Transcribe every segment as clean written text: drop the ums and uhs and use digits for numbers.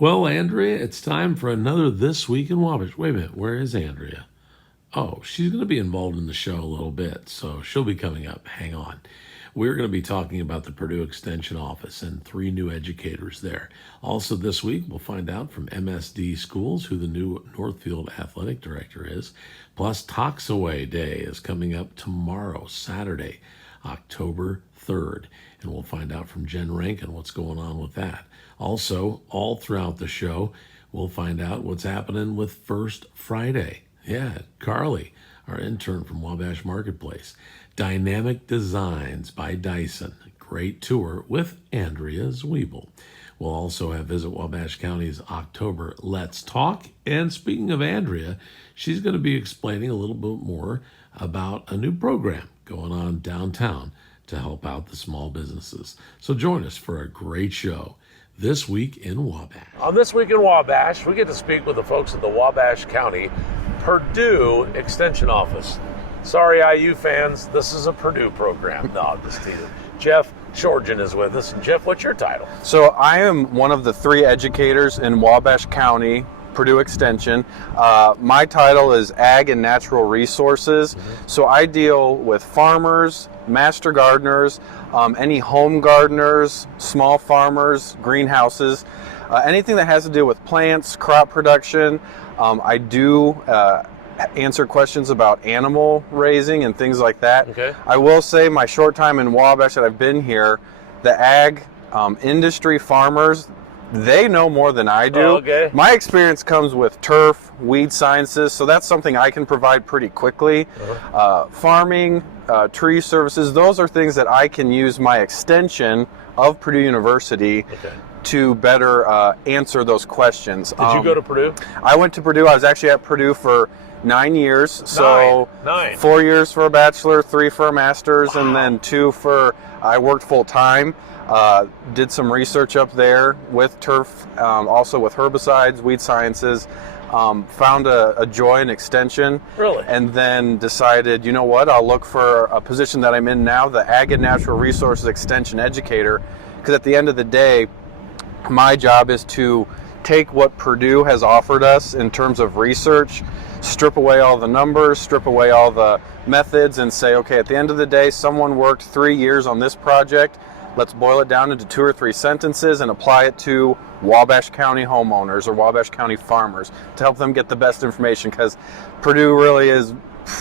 Well, Andrea, it's time for another This Week in Wabash. Wait a minute, where is Andrea? Oh, she's going to be involved in the show a little bit, so she'll be coming up. Hang on. We're going to be talking about the Purdue Extension Office and 3 new educators there. Also, this week, we'll find out from MSD Schools who the new Northfield Athletic Director is. Plus, Toxaway Day is coming up tomorrow, Saturday, October 3rd. And we'll find out from Jen Rankin what's going on with that. Also, all throughout the show, we'll find out what's happening with First Friday. Yeah, Carly, our intern from Wabash Marketplace. Dynamic Designs by Dyson. Great tour with Andrea Zwiebel. We'll also have Visit Wabash County's October Let's Talk. And speaking of Andrea, she's going to be explaining a little bit more about a new program going on downtown to help out the small businesses. So join us for a great show. This Week in Wabash. On This Week in Wabash, we get to speak with the folks at the Wabash County Purdue Extension Office. Sorry, IU fans, this is a Purdue program. No, I'm just teasing. Jeff Shorgen is with us. And Jeff, what's your title? So I am one of the 3 educators in Wabash County, Purdue Extension. My title is Ag and Natural Resources. So I deal with farmers, master gardeners, any home gardeners, small farmers, greenhouses, anything that has to do with plants, crop production. I do answer questions about animal raising and things like that. Okay. I will say my short time in Wabash that I've been here, the ag industry farmers, they know more than I do. Oh, okay. My experience comes with turf, weed sciences, so that's something I can provide pretty quickly. Farming, tree services, those are things that I can use my extension of Purdue University to better answer those questions. Did you go to Purdue? I went to Purdue. I was actually at Purdue for 9 years. So Nine. 4 years for a bachelor, 3 for a master's, and then 2 for, I worked full time. Did some research up there with turf, also with herbicides, weed sciences. Found a joy in extension. Really? And then decided, you know what, I'll look for a position that I'm in now, the Ag and Natural Resources Extension Educator, because at the end of the day, my job is to take what Purdue has offered us in terms of research, strip away all the numbers, strip away all the methods, and say, okay, at the end of the day, someone worked 3 years on this project. Let's boil it down into 2 or 3 sentences and apply it to Wabash County homeowners or Wabash County farmers to help them get the best information, because Purdue really is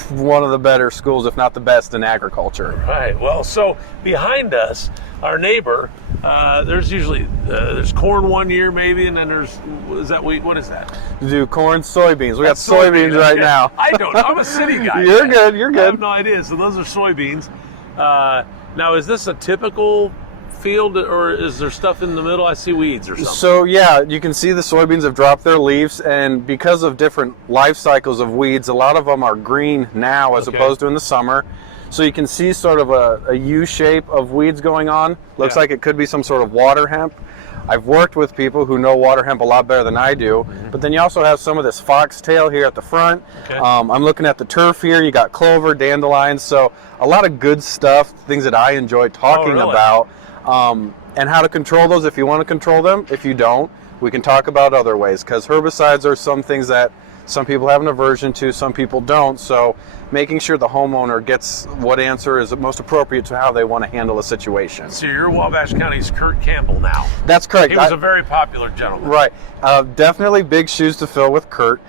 one of the better schools, if not the best, in agriculture. Right. Well, so behind us, our neighbor, there's usually there's corn one year maybe, and then there's wheat? What is that? We do corn, soybeans. We got That's soybeans right okay. now. I don't know. I'm a city guy. You're good. You're I good. have no idea. So those are soybeans. Now, is this a typical field, or is there stuff in the middle? I see weeds or something. So yeah, you can see the soybeans have dropped their leaves, and because of different life cycles of weeds, a lot of them are green now as opposed to in the summer. So you can see sort of a U shape of weeds going on. Looks like it could be some sort of water hemp. I've worked with people who know water hemp a lot better than I do, but then you also have some of this foxtail here at the front. I'm looking at the turf here. You got clover, dandelions, so a lot of good stuff, things that I enjoy talking about. And how to control those if you want to control them. If you don't, we can talk about other ways, because herbicides are some things that some people have an aversion to, some people don't. So making sure the homeowner gets what answer is most appropriate to how they want to handle a situation. So you're Wabash County's Kurt Campbell now. That's correct. He was a very popular gentleman. Right. Definitely big shoes to fill with Kurt.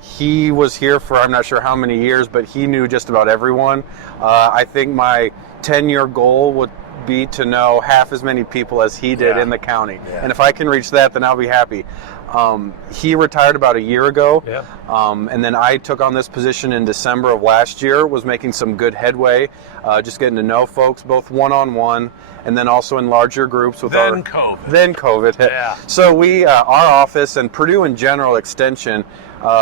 He was here for I'm not sure how many years, but he knew just about everyone. I think my 10-year goal would be to know half as many people as he did in the county. And if I can reach that, then I'll be happy. He retired about a year ago, and then I took on this position in December of last year, was making some good headway, just getting to know folks, both one-on-one, and then also in larger groups. With Then COVID hit. So we, our office and Purdue in general extension,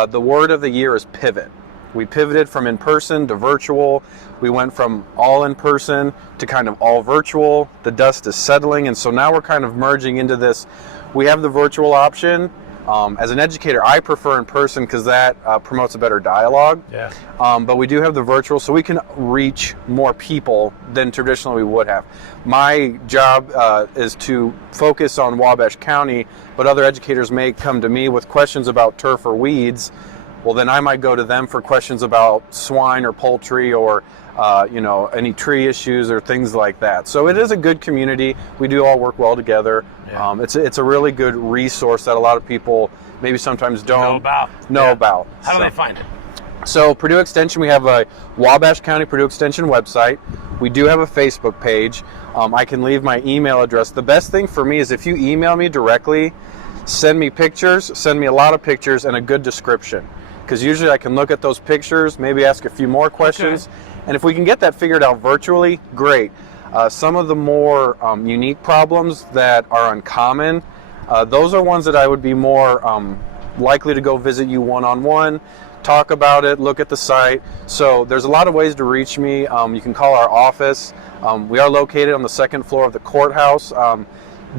the word of the year is pivot. We pivoted from in-person to virtual. We went from all in-person to kind of all virtual. The dust is settling, and so now we're kind of merging into this. We have the virtual option. As an educator, I prefer in person because that promotes a better dialogue. Yeah. But we do have the virtual, so we can reach more people than traditionally we would have. My job is to focus on Wabash County, but other educators may come to me with questions about turf or weeds. Well, then I might go to them for questions about swine or poultry or any tree issues or things like that. So it is a good community. We do all work well together. Yeah. It's a really good resource that a lot of people maybe sometimes don't know about. How do they find it? So Purdue Extension, we have a Wabash County Purdue Extension website. We do have a Facebook page. I can leave my email address. The best thing for me is if you email me directly, send me pictures, send me a lot of pictures and a good description. Because usually I can look at those pictures, maybe ask a few more questions. Okay. And if we can get that figured out virtually, great. Some of the more unique problems that are uncommon, those are ones that I would be more likely to go visit you one-on-one, talk about it, look at the site. So there's a lot of ways to reach me. You can call our office. We are located on the second floor of the courthouse.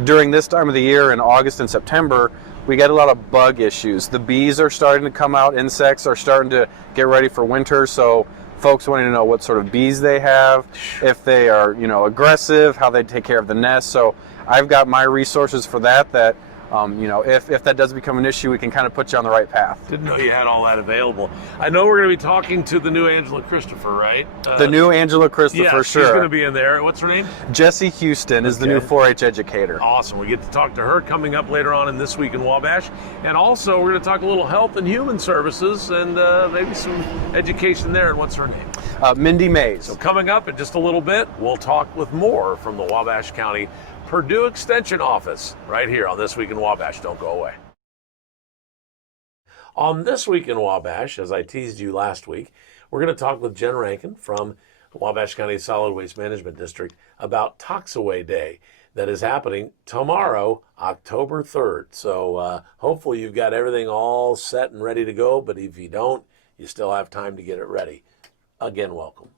During this time of the year in August and September, we get a lot of bug issues. The bees are starting to come out, insects are starting to get ready for winter, so folks wanting to know what sort of bees they have, if they are, aggressive, how they take care of the nest. So I've got my resources for that if that does become an issue, we can kind of put you on the right path. Didn't know you had all that available. I know we're going to be talking to the new Angela Christopher, right? The new Angela Christopher, yeah, sure. She's going to be in there. What's her name? Jessie Houston is the new 4-H educator. Awesome. We get to talk to her coming up later on in This Week in Wabash. And also, we're going to talk a little health and human services and maybe some education there. And what's her name? Mindy Mays. So coming up in just a little bit, we'll talk with more from the Wabash County Purdue Extension office right here on This Week in Wabash. Don't go away. On This Week in Wabash, as I teased you last week, we're going to talk with Jen Rankin from Wabash County Solid Waste Management District about Toxaway Day that is happening tomorrow, October 3rd. So hopefully you've got everything all set and ready to go, but if you don't, you still have time to get it ready. Again, welcome.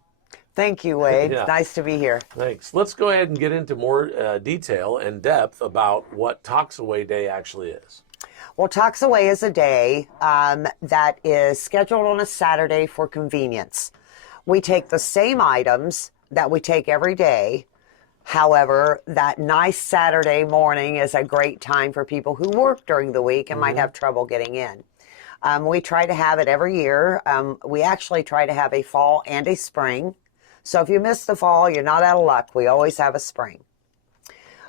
Thank you, Wade. Yeah. Nice to be here. Thanks. Let's go ahead and get into more detail and depth about what Toxaway Day actually is. Well, Toxaway is a day that is scheduled on a Saturday for convenience. We take the same items that we take every day. However, that nice Saturday morning is a great time for people who work during the week and might have trouble getting in. We try to have it every year. We actually try to have a fall and a spring. So if you miss the fall, you're not out of luck. We always have a spring.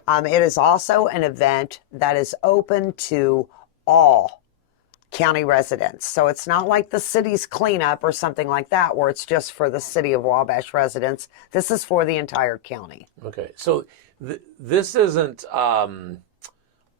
It is also an event that is open to all county residents. So it's not like the city's cleanup or something like that, where it's just for the city of Wabash residents. This is for the entire county. Okay. So this isn't all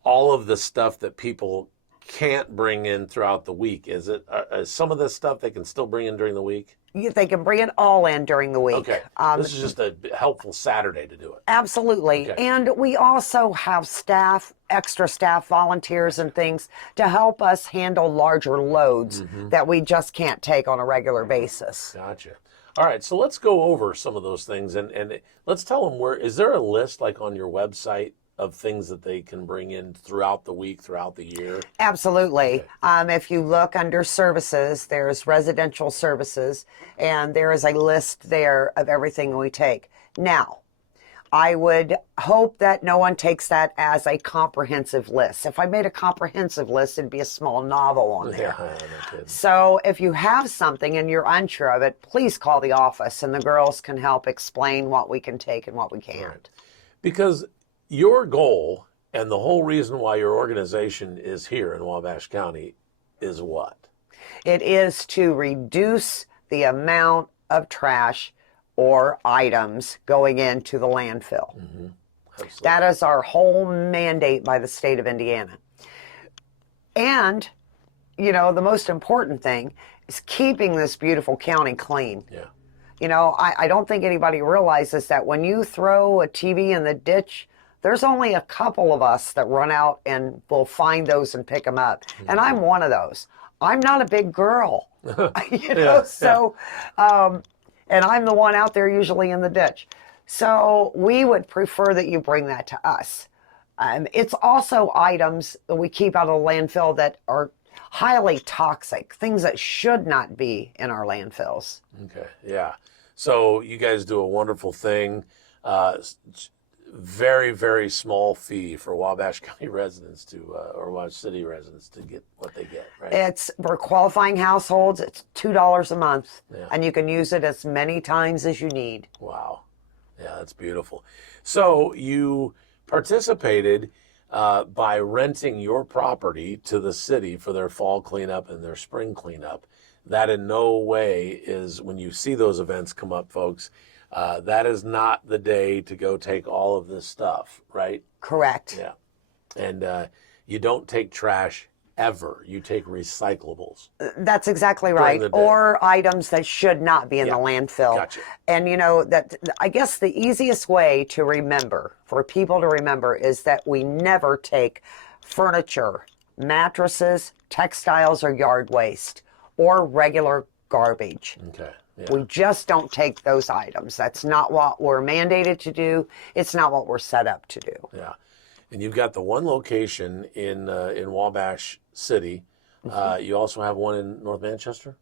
of the stuff that people can't bring in throughout the week, is it? Some of this stuff they can still bring in during the week? They can bring it all in during the week. Okay. This is just a helpful Saturday to do it. Absolutely. Okay. And we also have staff, extra staff, volunteers and things to help us handle larger loads that we just can't take on a regular basis. Gotcha. All right. So let's go over some of those things and let's tell them is there a list like on your website of things that they can bring in throughout the week, throughout the year? Absolutely. Okay. If you look under services, there's residential services, and there is a list there of everything we take. Now, I would hope that no one takes that as a comprehensive list. If I made a comprehensive list, it'd be a small novel on there. Yeah, so if you have something and you're unsure of it, please call the office, and the girls can help explain what we can take and what we can't. Right. Because your goal and the whole reason why your organization is here in Wabash County is what? It is to reduce the amount of trash or items going into the landfill. That is our whole mandate by the state of Indiana. And, the most important thing is keeping this beautiful county clean. Yeah. I don't think anybody realizes that when you throw a TV in the ditch, there's only a couple of us that run out and will find those and pick them up. And I'm one of those. I'm not a big girl, and I'm the one out there usually in the ditch. So we would prefer that you bring that to us. It's also items that we keep out of the landfill that are highly toxic, things that should not be in our landfills. Okay, yeah. So you guys do a wonderful thing. Very, very small fee for Wabash County residents or Wabash City residents to get what they get, right? It's for qualifying households, it's $2 a month, Yeah. and you can use it as many times as you need. Wow. Yeah, that's beautiful. So you participated by renting your property to the city for their fall cleanup and their spring cleanup. That in no way is, when you see those events come up, folks, that is not the day to go take all of this stuff, right? Correct. Yeah. And you don't take trash ever. You take recyclables. That's exactly During right. the day. Or items that should not be in the landfill. Gotcha. And that I guess the easiest way to remember, for people to remember, is that we never take furniture, mattresses, textiles, or yard waste, or regular garbage. Okay. Yeah. We just don't take those items. That's not what we're mandated to do. It's not what we're set up to do. Yeah. And you've got the one location in Wabash City. You also have one in North Manchester?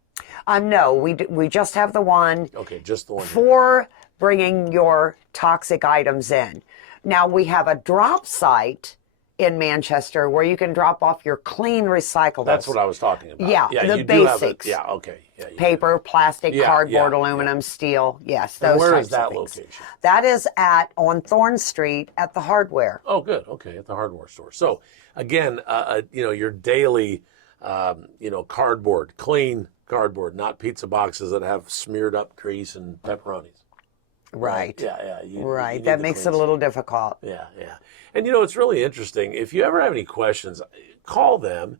No, we just have the one. Okay, just the one. For bringing your toxic items in. Now, we have a drop site in Manchester where you can drop off your clean recyclables. That's what I was talking about. Yeah, the you do have basics. Yeah, okay. Yeah, you Paper, plastic, Yeah, cardboard, yeah, aluminum, steel. Yes, And those where types is that of things. location? That is on Thorn Street at the hardware. Oh, good. Okay, at the hardware store. So, again, your daily, cardboard, clean cardboard, not pizza boxes that have smeared up grease and pepperonis. Right. Yeah. Right. You That need the makes clean it a little difficult. Yeah. And it's really interesting. If you ever have any questions, call them,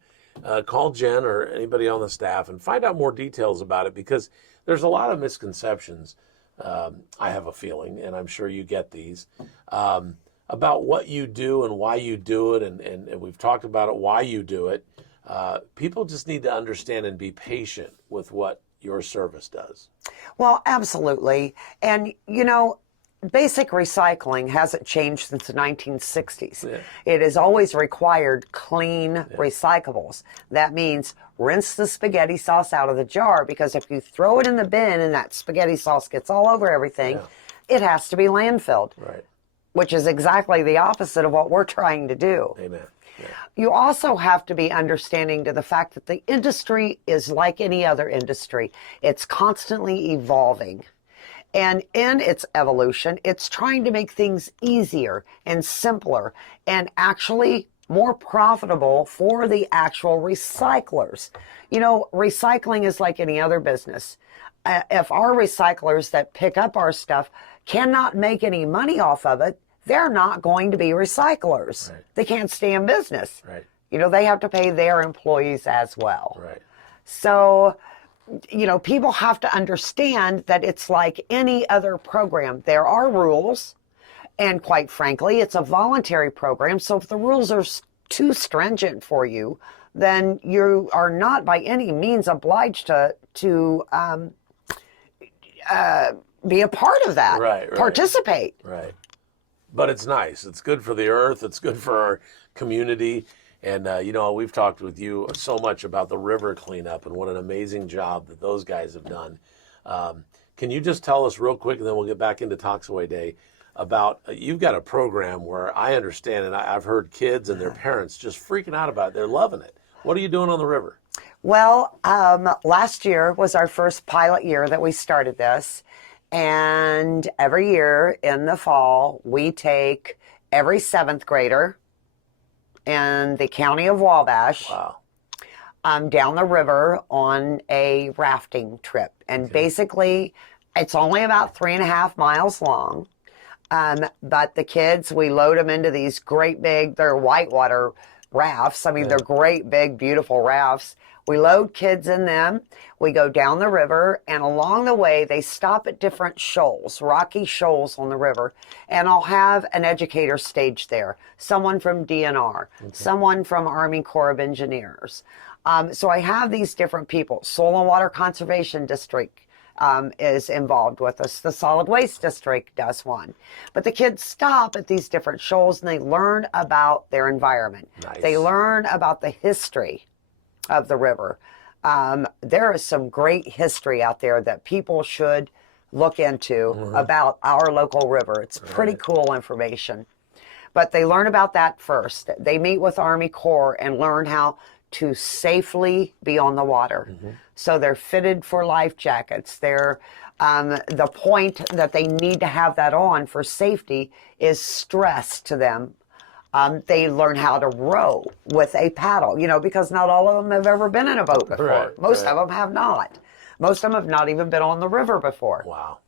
call Jen or anybody on the staff and find out more details about it, because there's a lot of misconceptions, I have a feeling, and I'm sure you get these, about what you do and why you do it. And we've talked about it, why you do it. People just need to understand and be patient with what your service does. Well, absolutely. And, basic recycling hasn't changed since the 1960s. Yeah. It has always required clean recyclables. That means rinse the spaghetti sauce out of the jar, because if you throw it in the bin and that spaghetti sauce gets all over everything, it has to be landfilled, Right. which is exactly the opposite of what we're trying to do. Amen. Yeah. You also have to be understanding to the fact that the industry is like any other industry. It's constantly evolving. And in its evolution, it's trying to make things easier and simpler and actually more profitable for the actual recyclers. Recycling is like any other business. If our recyclers that pick up our stuff cannot make any money off of it, they're not going to be recyclers. Right. They can't stay in business. Right. They have to pay their employees as well. Right. So, people have to understand that it's like any other program. There are rules, and quite frankly, it's a voluntary program. So if the rules are too stringent for you, then you are not by any means obliged to be a part of that. Right. Participate. Right. But it's nice. It's good for the earth. It's good for our community. And, we've talked with you so much about the river cleanup and what an amazing job that those guys have done. Can you just tell us real quick, and then we'll get back into Toxaway Day, about you've got a program where I understand, and I've heard kids and their parents just freaking out about it. They're loving it. What are you doing on the river? Well, last year was our first pilot year that we started this. And every year in the fall, we take every 7th grader in the county of Wabash down the river on a rafting trip. And basically, it's only about 3.5 miles long. But the kids, we load them into these great big, they're whitewater rafts. I mean, they're great big, beautiful rafts. We load kids in them. We go down the river, and along the way, they stop at different shoals, rocky shoals on the river, and I'll have an educator stage there, someone from DNR, someone from Army Corps of Engineers. So I have these different people, Soil and Water Conservation District is involved with us. The solid waste district does one. But the kids stop at these different shoals and they learn about their environment. Nice. They learn about the history of the river. There is some great history out there that people should look into about our local river. It's pretty cool information. But they learn about that first. They meet with Army Corps and learn how to safely be on the water. So they're fitted for life jackets. They're the point that they need to have that on for safety is stressed to them. They learn how to row with a paddle, because not all of them have ever been in a boat before. Most of them have not. Most of them have not even been on the river before. Wow.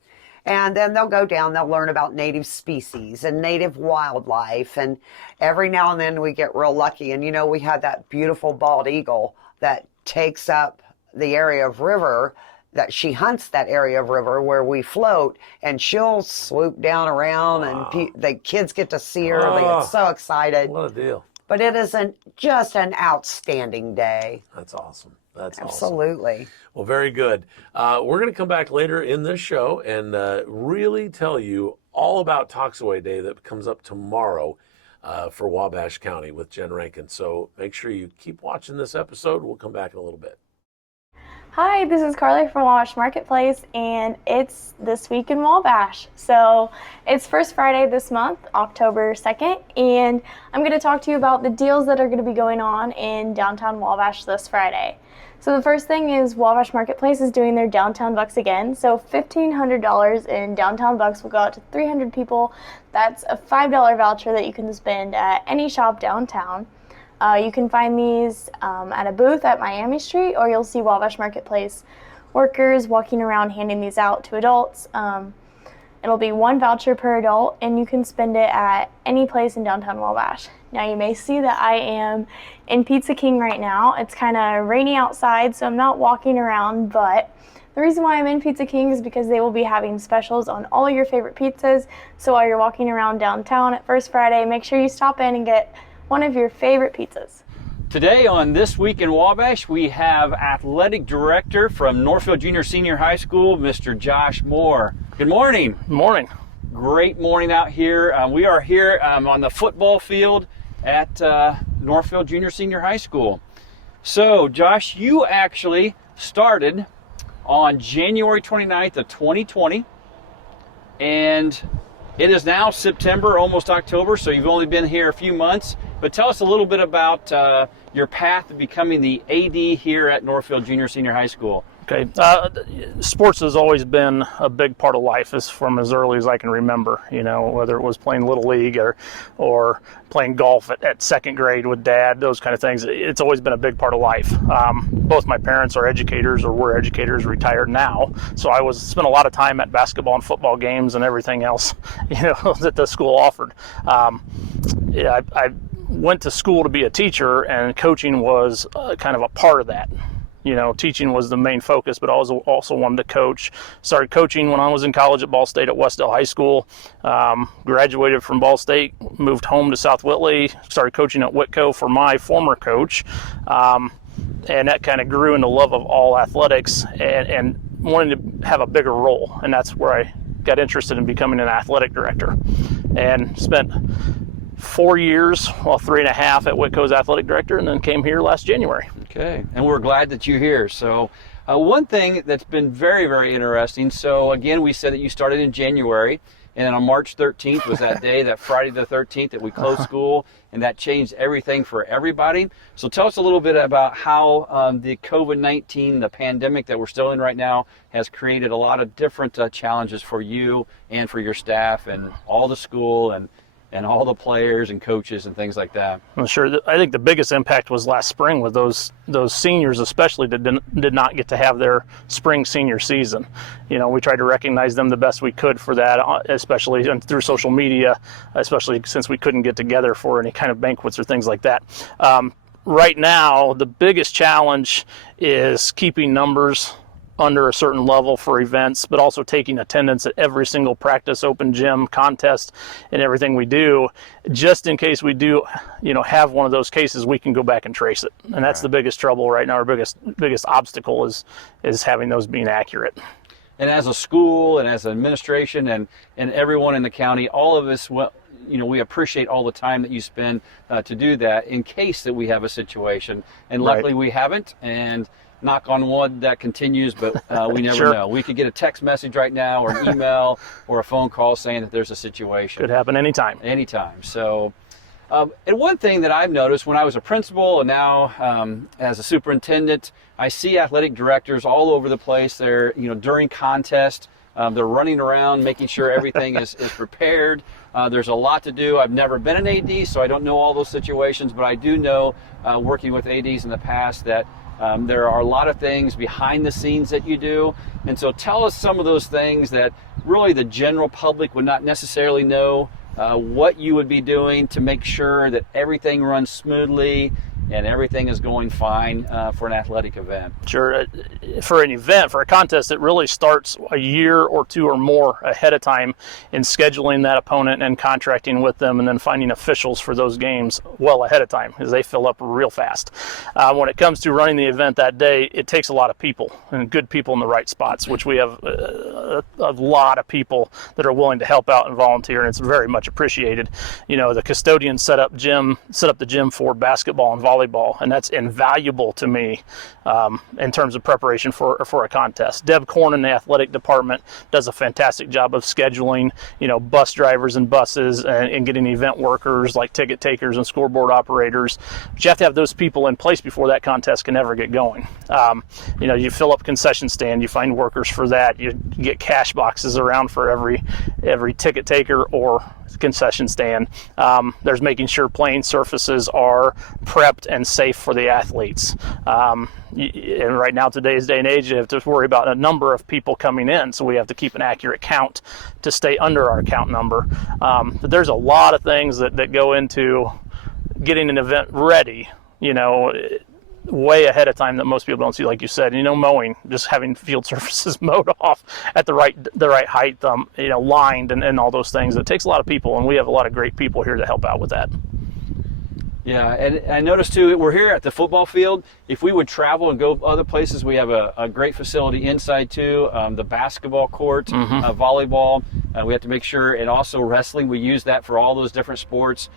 And then they'll go down, they'll learn about native species and native wildlife. And every now and then we get real lucky. And, we had that beautiful bald eagle that takes up the area of river, that she hunts that area of river where we float, and she'll swoop down around and the kids get to see her. They get so excited. What a deal. But it is just an outstanding day. That's awesome. That's Absolutely. Awesome. Well, very good. We're going to come back later in this show and really tell you all about Toxaway Day that comes up tomorrow for Wabash County with Jen Rankin. So make sure you keep watching this episode. We'll come back in a little bit. Hi, this is Carly from Wabash Marketplace, and it's This Week in Wabash. So it's First Friday this month, October 2nd, and I'm going to talk to you about the deals that are going to be going on in downtown Wabash this Friday. So the first thing is Wabash Marketplace is doing their downtown bucks again. So $1,500 in downtown bucks will go out to 300 people. That's a $5 voucher that you can spend at any shop downtown. You can find these at a booth at Miami Street, or you'll see Wabash Marketplace workers walking around handing these out to adults. It'll be one voucher per adult, and you can spend it at any place in downtown Wabash. Now you may see that I am in Pizza King right now. It's kind of rainy outside, so I'm not walking around, but the reason why I'm in Pizza King is because they will be having specials on all your favorite pizzas. So while you're walking around downtown at First Friday, make sure you stop in and get one of your favorite pizzas. Today on This Week in Wabash, we have Athletic Director from Northfield Junior Senior High School, Mr. Josh Moore. Good morning. Morning. Great morning out here. We are here on the football field at Northfield Junior Senior High School. So, Josh, you actually started on January 29th of 2020, and it is now September, almost October, so you've only been here a few months. But tell us a little bit about your path to becoming the AD here at Northfield Junior Senior High School. Okay. Sports has always been a big part of life from as early as I can remember, whether it was playing Little League or playing golf at second grade with Dad, those kind of things. It's always been a big part of life. Both my parents are educators, or were educators, retired now. So I spent a lot of time at basketball and football games and everything else, that the school offered. I went to school to be a teacher, and coaching was kind of a part of that. Teaching was the main focus, but I also wanted to coach. Started coaching when I was in college at Ball State at Westdale High School. Graduated from Ball State, moved home to South Whitley, started coaching at Whitco for my former coach. And that kind of grew into love of all athletics and wanting to have a bigger role. And that's where I got interested in becoming an athletic director, and spent 4 years, 3.5 at Whitco's athletic director, and then came here last January. Okay, and we're glad that you're here. So one thing that's been very, very interesting, so again, we said that you started in January, and then on March 13th was that day, that Friday the 13th, that we closed school, and that changed everything for everybody. So tell us a little bit about how the COVID-19, the pandemic that we're still in right now, has created a lot of different challenges for you and for your staff and all the school and all the players and coaches and things like that. Well, sure. I think the biggest impact was last spring with those seniors, especially that did not get to have their spring senior season. We tried to recognize them the best we could for that, especially through social media, especially since we couldn't get together for any kind of banquets or things like that. Right now, the biggest challenge is keeping numbers under a certain level for events, but also taking attendance at every single practice, open gym, contest, and everything we do, just in case we do, have one of those cases, we can go back and trace it. And that's the biggest trouble right now. Our biggest obstacle is having those being accurate. And as a school and as an administration and everyone in the county, all of us, we appreciate all the time that you spend to do that in case that we have a situation. And luckily we haven't, and knock on wood, that continues, but we never know. We could get a text message right now or an email or a phone call saying that there's a situation. Could happen anytime. Anytime. So, and one thing that I've noticed when I was a principal and now as a superintendent, I see athletic directors all over the place. They're, during contest, they're running around making sure everything is prepared. There's a lot to do. I've never been an AD, so I don't know all those situations, but I do know, working with ADs in the past, that there are a lot of things behind the scenes that you do. And so tell us some of those things that really the general public would not necessarily know, what you would be doing to make sure that everything runs smoothly and everything is going fine for an athletic event. Sure. For an event, for a contest, it really starts a year or two or more ahead of time in scheduling that opponent and contracting with them, and then finding officials for those games well ahead of time, because they fill up real fast. When it comes to running the event that day, it takes a lot of people, and good people in the right spots, which we have a lot of people that are willing to help out and volunteer, and it's very much appreciated. The custodian set up the gym for basketball and volleyball, and that's invaluable to me in terms of preparation for a contest. Deb Korn in the athletic department does a fantastic job of scheduling, bus drivers and buses, and getting event workers like ticket takers and scoreboard operators. But you have to have those people in place before that contest can ever get going. You fill up concession stand, you find workers for that, you get cash boxes around for every ticket taker or concession stand. There's making sure playing surfaces are prepped and safe for the athletes. And right now, today's day and age, you have to worry about a number of people coming in, so we have to keep an accurate count to stay under our count number. But there's a lot of things that go into getting an event ready, way ahead of time that most people don't see, like you said. Mowing, just having field surfaces mowed off at the right height, lined and all those things. It takes a lot of people, and we have a lot of great people here to help out with that. Yeah, and I noticed too, we're here at the football field. If we would travel and go other places, we have a great facility inside too, the basketball court, volleyball. We have to make sure, and also wrestling, we use that for all those different sports.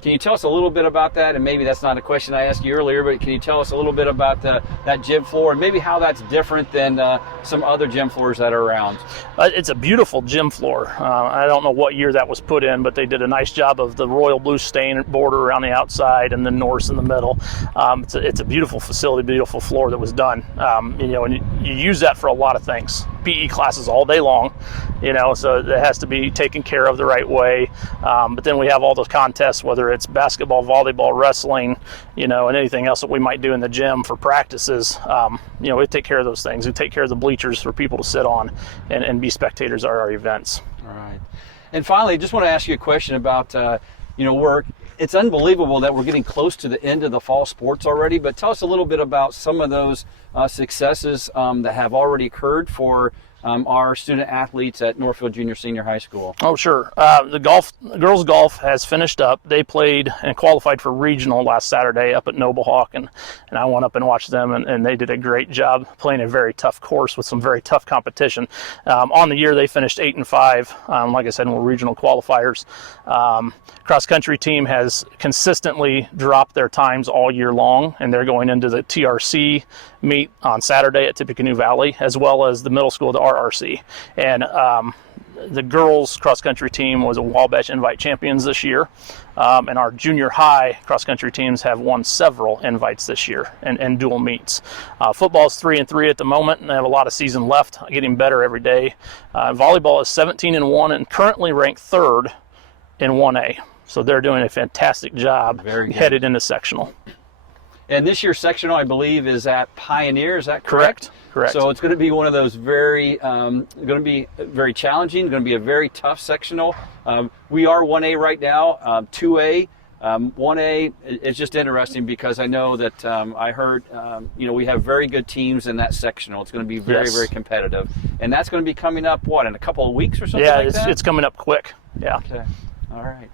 Can you tell us a little bit about that? And maybe that's not a question I asked you earlier, but can you tell us a little bit about that gym floor and maybe how that's different than some other gym floors that are around? It's a beautiful gym floor. I don't know what year that was put in, but they did a nice job of the royal blue stain border around the outside and the Norse in the middle. It's a beautiful facility, beautiful floor that was done. And you use that for a lot of things. PE classes all day long, so it has to be taken care of the right way. But then we have all those contests, whether it's basketball, volleyball, wrestling, and anything else that we might do in the gym for practices. We take care of those things. We take care of the bleachers for people to sit on and be spectators at our events. All right. And finally, I just want to ask you a question about, it's unbelievable that we're getting close to the end of the fall sports already, but tell us a little bit about some of those successes that have already occurred for our student athletes at Northfield Junior Senior High School. Oh, sure. The girls golf has finished up. They played and qualified for regional last Saturday up at Noblehawk, and I went up and watched them, and they did a great job playing a very tough course with some very tough competition. On the year, they finished 8-5. Like I said, we're regional qualifiers. Cross country team has consistently dropped their times all year long, and they're going into the TRC meet on Saturday at Tippecanoe Valley, as well as the middle school, the RRC. And the girls cross country team was a Wabash Invite champions this year. And our junior high cross country teams have won several invites this year and dual meets. Football is 3-3 at the moment, and they have a lot of season left, getting better every day. Volleyball is 17-1 and currently ranked third in 1A. So they're doing a fantastic job headed into sectional. And this year's sectional, I believe, is at Pioneer. Is that correct? Correct. So it's going to be one of those very challenging, going to be a very tough sectional. We are 1A right now, 2A. 1A, it's just interesting because I know that I heard, we have very good teams in that sectional. It's going to be very, very competitive. And that's going to be coming up, in a couple of weeks or something like that? Yeah, it's coming up quick. Yeah. Okay. All right.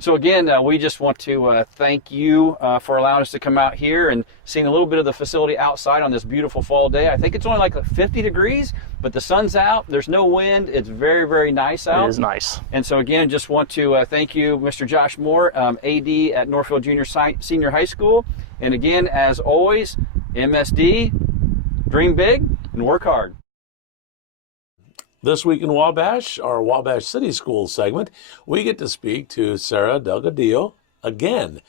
So again, we just want to thank you for allowing us to come out here and seeing a little bit of the facility outside on this beautiful fall day. I think it's only like 50 degrees, but the sun's out. There's no wind. It's very, very nice out. It is nice. And so again, just want to thank you, Mr. Josh Moore, AD at Northfield Senior High School. And again, as always, MSD, dream big and work hard. This week in Wabash, our Wabash City Schools segment, we get to speak to Sarah Delgadillo again.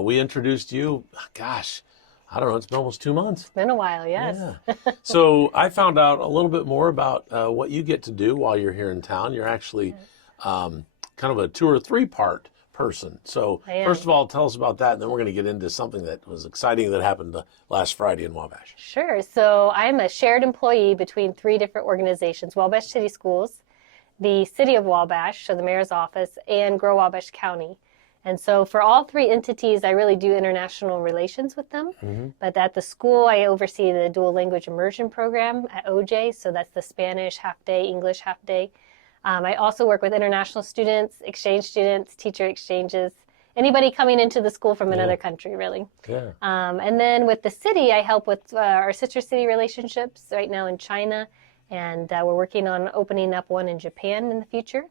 We introduced you, gosh, I don't know, it's been almost 2 months. It's been a while, yes. Yeah. So I found out a little bit more about what you get to do while you're here in town. You're actually kind of a 2 or 3 part person. So first of all, tell us about that, and then we're going to get into something that was exciting that happened last Friday in Wabash. Sure. So I'm a shared employee between 3 different organizations: Wabash City Schools, the City of Wabash, so the mayor's office, and Grow Wabash County. And so for all 3 entities, I really do international relations with them. But at the school, I oversee the dual language immersion program at OJ. So that's the Spanish half day, English half day. I also work with international students, exchange students, teacher exchanges, anybody coming into the school from another country, really. Yeah. And then with the city, I help with our sister city relationships right now in China, and we're working on opening up one in Japan in the future.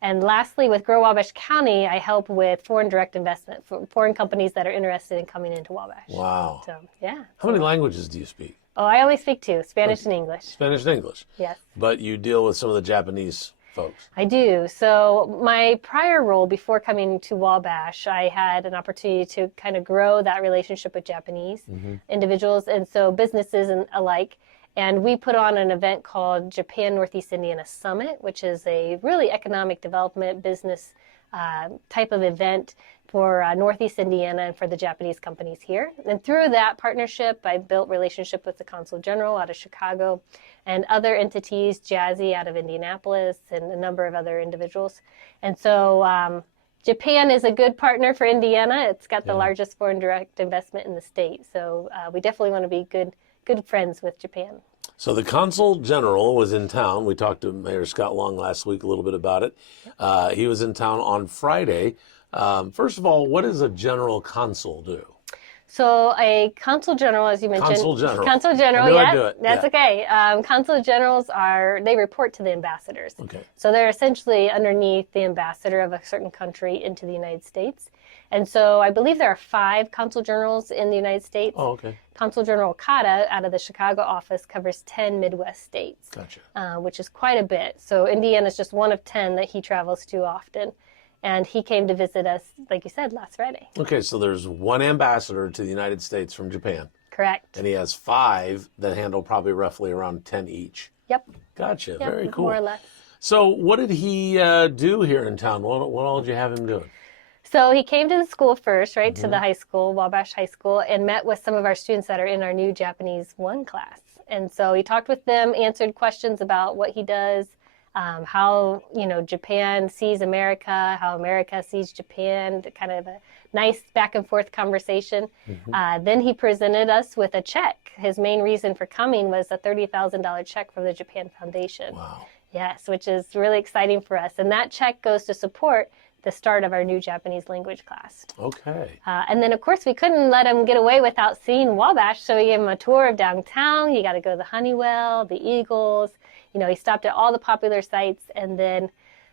And lastly, with Grow Wabash County, I help with foreign direct investment for foreign companies that are interested in coming into Wabash. Wow. So, yeah. How many languages do you speak? Oh, I only speak 2, Spanish and English. Spanish and English. Yes. But you deal with some of the Japanese folks. I do. So my prior role before coming to Wabash, I had an opportunity to kind of grow that relationship with Japanese individuals, and so businesses and alike. And we put on an event called Japan Northeast Indiana Summit, which is a really economic development business type of event for Northeast Indiana and for the Japanese companies here. And through that partnership, I built relationship with the Consul General out of Chicago and other entities, Jazzy out of Indianapolis, and a number of other individuals. And so Japan is a good partner for Indiana. It's got the largest foreign direct investment in the state. So we definitely want to be good friends with Japan. So the Consul General was in town. We talked to Mayor Scott Long last week a little bit about it. He was in town on Friday. First of all, what does a general consul do? So a consul general, as you mentioned. Consul General. Consul General, I knew I'd yeah. do it. That's okay. Consul generals they report to the ambassadors. Okay. So they're essentially underneath the ambassador of a certain country into the United States. And so I believe there are 5 consul generals in the United States. Oh, okay. Consul General Okada out of the Chicago office covers 10 Midwest states. Gotcha. Which is quite a bit. So Indiana is just one of 10 that he travels to often. And he came to visit us, like you said, last Friday. Okay, so there's one ambassador to the United States from Japan. Correct. And he has 5 that handle probably roughly around 10 each. Yep. Gotcha. Yep, Very cool. more or less. So what did he do here in town? What all did you have him doing? So he came to the school first, right, to the high school, Wabash High School, and met with some of our students that are in our new Japanese 1 class. And so he talked with them, answered questions about what he does, how, Japan sees America, how America sees Japan, kind of a nice back and forth conversation. Then he presented us with a check. His main reason for coming was a $30,000 check from the Japan Foundation. Wow. Yes, which is really exciting for us. And that check goes to support the start of our new Japanese language class. Okay. And then, of course, we couldn't let him get away without seeing Wabash, so we gave him a tour of downtown. You got to go to the Honeywell, the Eagles. He stopped at all the popular sites. And then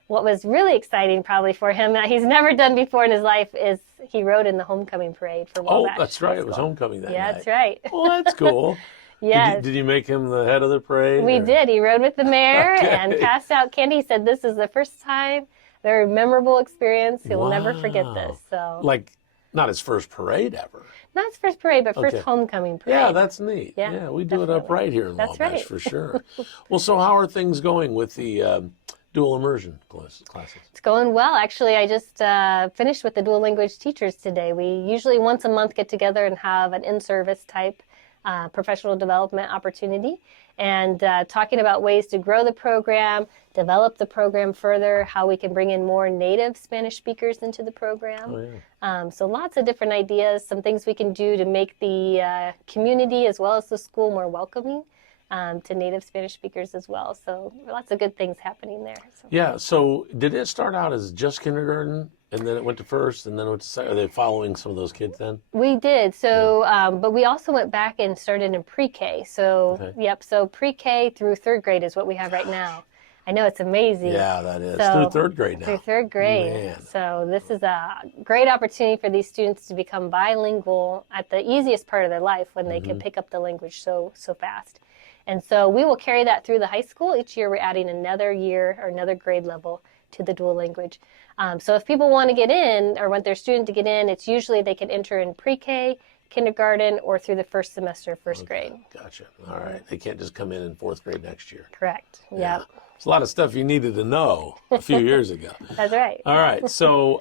what was really exciting probably for him that he's never done before in his life is he rode in the homecoming parade for Wabash. Oh, that's right. It was homecoming that night. Yeah, that's right. Well, that's cool. Yes. Did you make him the head of the parade? We did. He rode with the mayor Okay. and passed out candy. He said this is the first time, very memorable experience. He'll never forget this. So, like, not his first parade ever. not his first parade, but first Okay. homecoming parade. Yeah, that's neat. Yeah, we do it up definitely. right here in That's Wabash right. for sure. Well, so how are things going with the dual immersion classes? It's going well. Actually, I just finished with the dual language teachers today. We usually once a month get together and have an in-service type professional development opportunity and talking about ways to grow the program, develop the program further, how we can bring in more native Spanish speakers into the program. Oh, yeah. So lots of different ideas, some things we can do to make the community as well as the school more welcoming to native Spanish speakers as well. So lots of good things happening there. So. Yeah. So did it start out as just kindergarten, and then it went to first, and then it went to second? Are they following some of those kids then? We did. So, but we also went back and started in pre-K. So, Okay. yep. So pre-K through third grade is what we have right now. I know, it's amazing. Yeah, that is. So, Through third grade now. Through third grade. Man. So this is a great opportunity for these students to become bilingual at the easiest part of their life when they can pick up the language so fast. And so we will carry that through the high school. Each year we're adding another year or another grade level to the dual language. So if people want to get in or want their student to get in, it's usually they can enter in pre-K, kindergarten, or through the first semester, first grade. Gotcha. All right. They can't just come in fourth grade next year. Correct. Yeah. Yep. It's a lot of stuff you needed to know a few years ago. That's right. All right. So,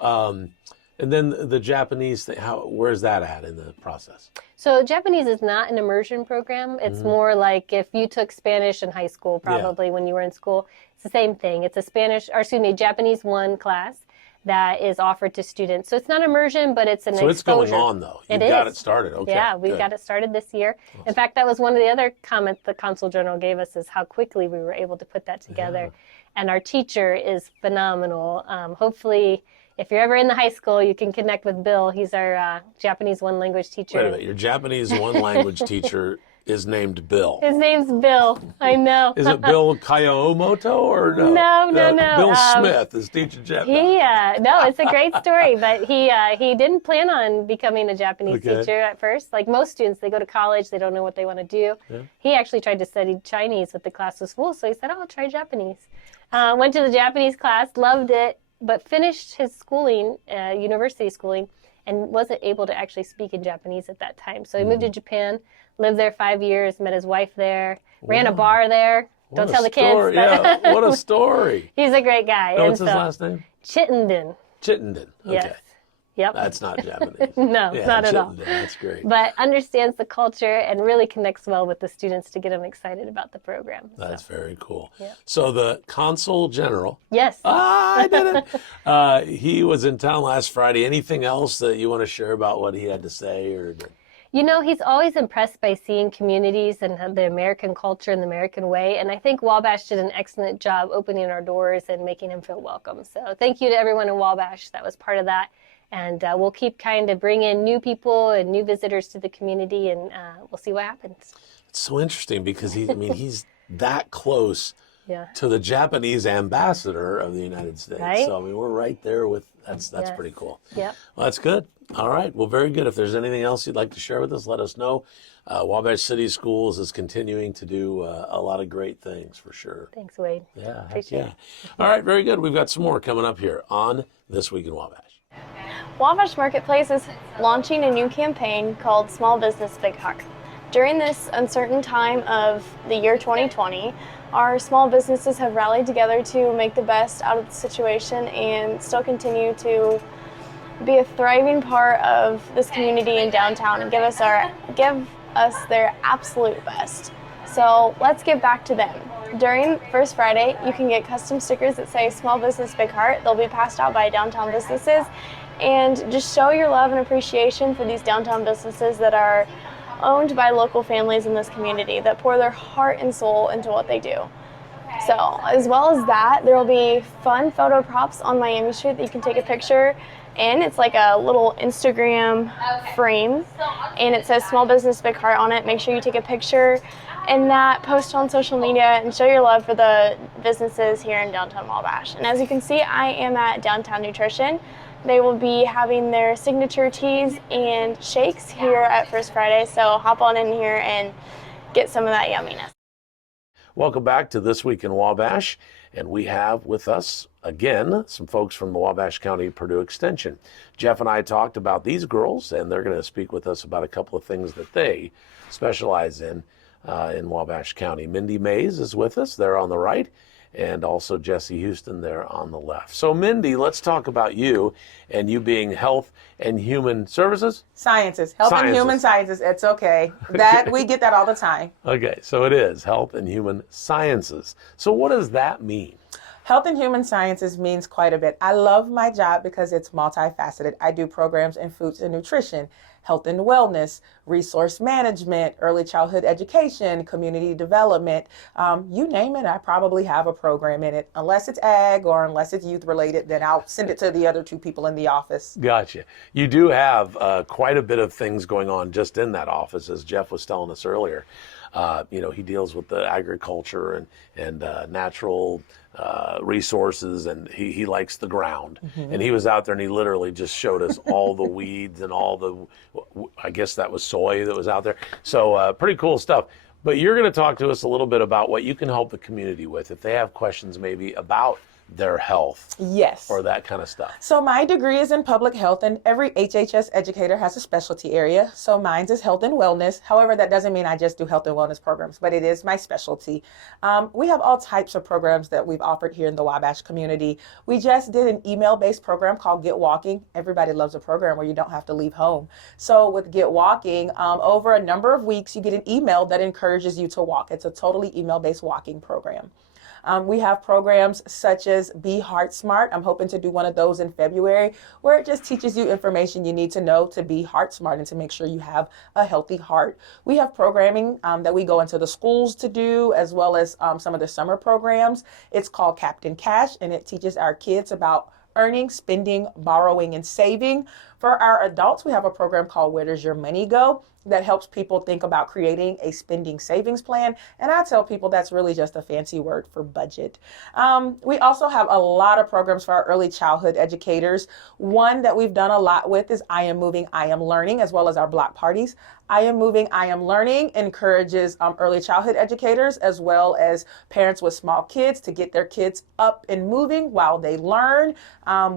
and then the Japanese thing, where's that at in the process? So Japanese is not an immersion program. It's more like if you took Spanish in high school, probably when you were in school, it's the same thing. It's a Japanese 1 class that is offered to students. So it's not immersion, but it's an exposure. So it's going on though. You've got it started. Okay. Yeah, we got it started this year. Awesome. In fact, that was one of the other comments the Consul General gave us is how quickly we were able to put that together. Yeah. And our teacher is phenomenal. Hopefully, if you're ever in the high school, you can connect with Bill. He's our Japanese 1 language teacher. Wait a minute. Your Japanese 1 language teacher is named Bill. His name's Bill. I know. Is it Bill Kayaomoto or no? No. Bill Smith is teaching Japanese. No, it's a great story, but he didn't plan on becoming a Japanese teacher at first. Like most students, they go to college, they don't know what they want to do. Yeah. He actually tried to study Chinese, but the class was full, so he said, I'll try Japanese. Went to the Japanese class, loved it, but finished his schooling, university schooling, and wasn't able to actually speak in Japanese at that time. So he moved to Japan, lived there 5 years, met his wife there, ran a bar there. Don't tell the kids. But... Yeah, what a story. He's a great guy. What's his last name? Chittenden. Chittenden. Okay. Yes. Yep. That's not Japanese. No, not at all. That's great. But understands the culture and really connects well with the students to get them excited about the program. That's very cool. Yep. So the Consul General. Yes. I did it. He was in town last Friday. Anything else that you want to share about what he had to say? You know, he's always impressed by seeing communities and the American culture and the American way. And I think Wabash did an excellent job opening our doors and making him feel welcome. So thank you to everyone in Wabash that was part of that. And we'll keep kind of bringing new people and new visitors to the community, and we'll see what happens. It's so interesting because he's that close to the Japanese ambassador of the United States. Right? So we're right there with that's pretty cool. Yep. Well, that's good. All right. Well, very good. If there's anything else you'd like to share with us, let us know. Wabash City Schools is continuing to do a lot of great things for sure. Thanks, Wade. Yeah. Appreciate it. All right. Very good. We've got some more coming up here on This Week in Wabash. Wabash Marketplace is launching a new campaign called Small Business Big Heart. During this uncertain time of the year 2020, our small businesses have rallied together to make the best out of the situation and still continue to be a thriving part of this community in downtown and give us their absolute best. So let's give back to them. During First Friday, you can get custom stickers that say Small Business Big Heart. They'll be passed out by downtown businesses. And just show your love and appreciation for these downtown businesses that are owned by local families in this community that pour their heart and soul into what they do. So as well as that, there will be fun photo props on Miami Street that you can take a picture in. It's like a little Instagram frame, and it says Small Business Big Heart on it. Make sure you take a picture and that, post on social media, and show your love for the businesses here in downtown Wabash. And as you can see, I am at Downtown Nutrition. They will be having their signature teas and shakes here at First Friday, so hop on in here and get some of that yumminess. Welcome back to This Week in Wabash, and we have with us, again, some folks from the Wabash County Purdue Extension. Jeff and I talked about these girls, and they're going to speak with us about a couple of things that they specialize in Wabash County. Mindy Mays is with us, there on the right, and also Jesse Houston there on the left. So Mindy, let's talk about you and you being Health and Human Services? Sciences. Health and Human Sciences. It's okay. We get that all the time. Okay, so it is Health and Human Sciences. So what does that mean? Health and Human Sciences means quite a bit. I love my job because it's multifaceted. I do programs in foods and nutrition, health and wellness, resource management, early childhood education, community development. You name it, I probably have a program in it. Unless it's ag or unless it's youth related, then I'll send it to the other two people in the office. Gotcha. You do have quite a bit of things going on just in that office, as Jeff was telling us earlier. He deals with the agriculture and natural resources, and he likes the ground. And he was out there and he literally just showed us all the weeds and all the, I guess that was soy that was out there. So pretty cool stuff. But you're going to talk to us a little bit about what you can help the community with if they have questions maybe about their health. Yes. Or that kind of stuff. So my degree is in public health, and every HHS educator has a specialty area. So mine's is health and wellness. However, that doesn't mean I just do health and wellness programs, but it is my specialty. We have all types of programs that we've offered here in the Wabash community. We just did an email-based program called Get Walking. Everybody loves a program where you don't have to leave home. So with Get Walking, over a number of weeks, you get an email that encourages you to walk. It's a totally email-based walking program. We have programs such as Be Heart Smart. I'm hoping to do one of those in February, where it just teaches you information you need to know to be heart smart and to make sure you have a healthy heart. We have programming that we go into the schools to do, as well as some of the summer programs. It's called Captain Cash, and it teaches our kids about earning, spending, borrowing, and saving. For our adults, we have a program called Where Does Your Money Go? That helps people think about creating a spending savings plan. And I tell people that's really just a fancy word for budget. We also have a lot of programs for our early childhood educators. One that we've done a lot with is I Am Moving, I Am Learning, as well as our block parties. I Am Moving, I Am Learning encourages early childhood educators as well as parents with small kids to get their kids up and moving while they learn.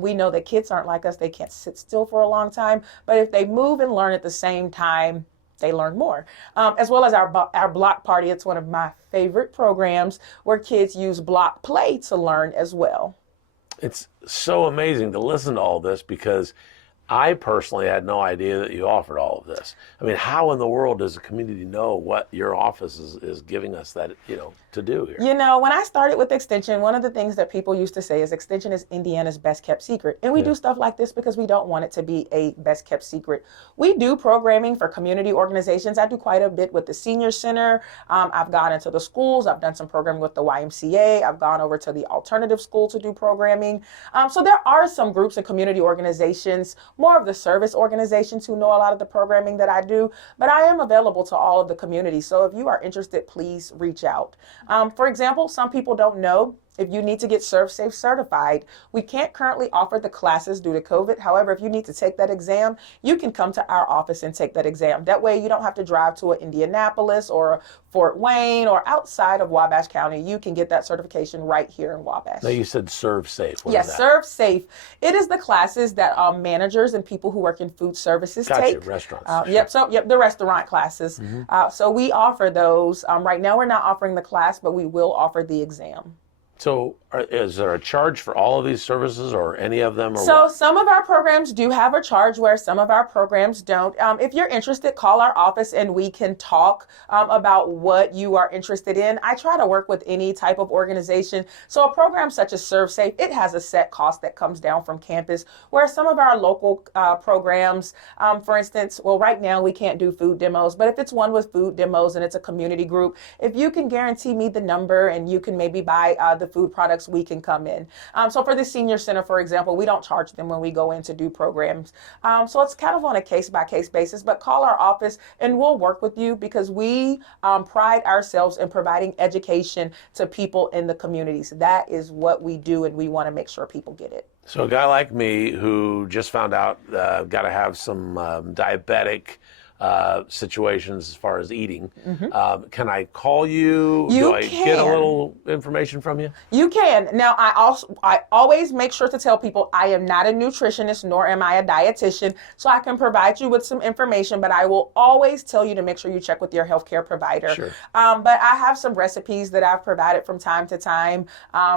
We know that kids aren't like us. They can't sit still for a long time. But if they move and learn at the same time, they learn more. As well as our block party. It's one of my favorite programs where kids use block play to learn as well. It's so amazing to listen to all this, because I personally had no idea that you offered all of this. I mean, how in the world does the community know what your office is giving us that, to do here? When I started with Extension, one of the things that people used to say is Extension is Indiana's best kept secret. And we do stuff like this because we don't want it to be a best kept secret. We do programming for community organizations. I do quite a bit with the Senior Center. I've gone into the schools. I've done some programming with the YMCA. I've gone over to the alternative school to do programming. So there are some groups and community organizations, more of the service organizations, who know a lot of the programming that I do, but I am available to all of the community. So if you are interested, please reach out. For example, some people don't know, if you need to get ServSafe certified, we can't currently offer the classes due to COVID. However, if you need to take that exam, you can come to our office and take that exam. That way you don't have to drive to Indianapolis or Fort Wayne or outside of Wabash County. You can get that certification right here in Wabash. Now you said ServSafe. What yes, is that? ServSafe. It is the classes that managers and people who work in food services take. Restaurants. Yep, the restaurant classes. So we offer those. Right now we're not offering the class, but we will offer the exam. So is there a charge for all of these services, or any of them? So some of our programs do have a charge, where some of our programs don't. If you're interested, call our office and we can talk about what you are interested in. I try to work with any type of organization. So a program such as ServSafe, it has a set cost that comes down from campus, where some of our local programs, for instance, well, right now we can't do food demos, but if it's one with food demos and it's a community group, if you can guarantee me the number and you can maybe buy the food products, we can come in. So for the Senior Center, for example, we don't charge them when we go in to do programs. So it's kind of on a case-by-case basis, but call our office and we'll work with you, because we pride ourselves in providing education to people in the communities. That is what we do, and we want to make sure people get it. So a guy like me who just found out got to have some diabetic situations as far as eating. Can I call you? You Do I can. get a little information from you? You can. Now, I always make sure to tell people I am not a nutritionist, nor am I a dietitian, so I can provide you with some information, but I will always tell you to make sure you check with your healthcare provider. Sure. But I have some recipes that I've provided from time to time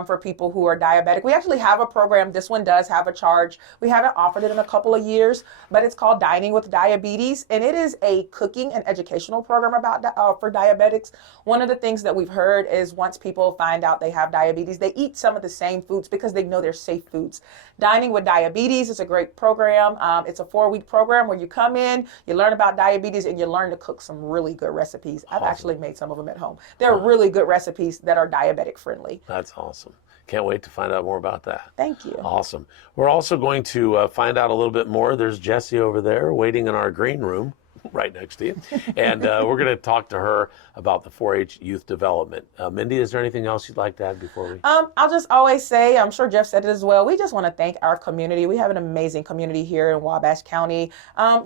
for people who are diabetic. We actually have a program. This one does have a charge. We haven't offered it in a couple of years, but it's called Dining with Diabetes, and it is is a cooking and educational program about for diabetics. One of the things that we've heard is once people find out they have diabetes, they eat some of the same foods because they know they're safe foods. Dining with Diabetes is a great program. It's a 4-week program where you come in, you learn about diabetes, and you learn to cook some really good recipes. I've actually made some of them at home. They're really good recipes that are diabetic friendly. That's awesome. Can't wait to find out more about that. Thank you. Awesome. We're also going to find out a little bit more. There's Jessie over there waiting in our green room right next to you. And we're going to talk to her about the 4-H youth development. Mindy, is there anything else you'd like to add before we? I'll just always say, I'm sure Jeff said it as well, we just want to thank our community. We have an amazing community here in Wabash County.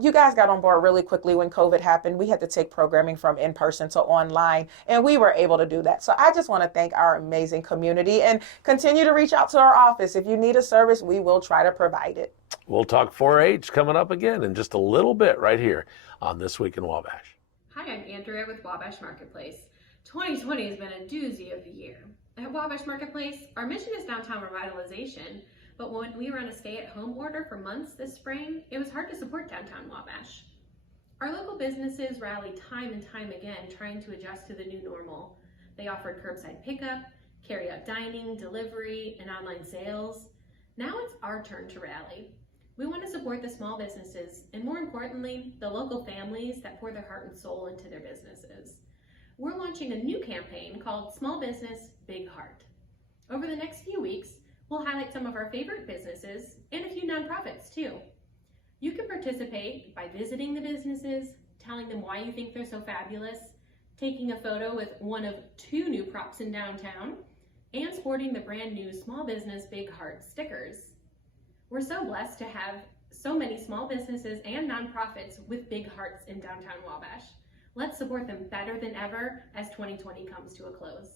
You guys got on board really quickly when COVID happened. We had to take programming from in-person to online, and we were able to do that. So I just want to thank our amazing community and continue to reach out to our office. If you need a service, we will try to provide it. We'll talk 4-H coming up again in just a little bit right here on This Week in Wabash. Hi, I'm Andrea with Wabash Marketplace. 2020 has been a doozy of the year. At Wabash Marketplace, our mission is downtown revitalization, but when we were on a stay-at-home order for months this spring, it was hard to support downtown Wabash. Our local businesses rallied time and time again trying to adjust to the new normal. They offered curbside pickup, carry-out dining, delivery, and online sales. Now it's our turn to rally. We want to support the small businesses and, more importantly, the local families that pour their heart and soul into their businesses. We're launching a new campaign called Small Business, Big Heart. Over the next few weeks, we'll highlight some of our favorite businesses and a few nonprofits too. You can participate by visiting the businesses, telling them why you think they're so fabulous, taking a photo with one of 2 new props in downtown, and sporting the brand new Small Business Big Heart stickers. We're so blessed to have so many small businesses and nonprofits with big hearts in downtown Wabash. Let's support them better than ever as 2020 comes to a close.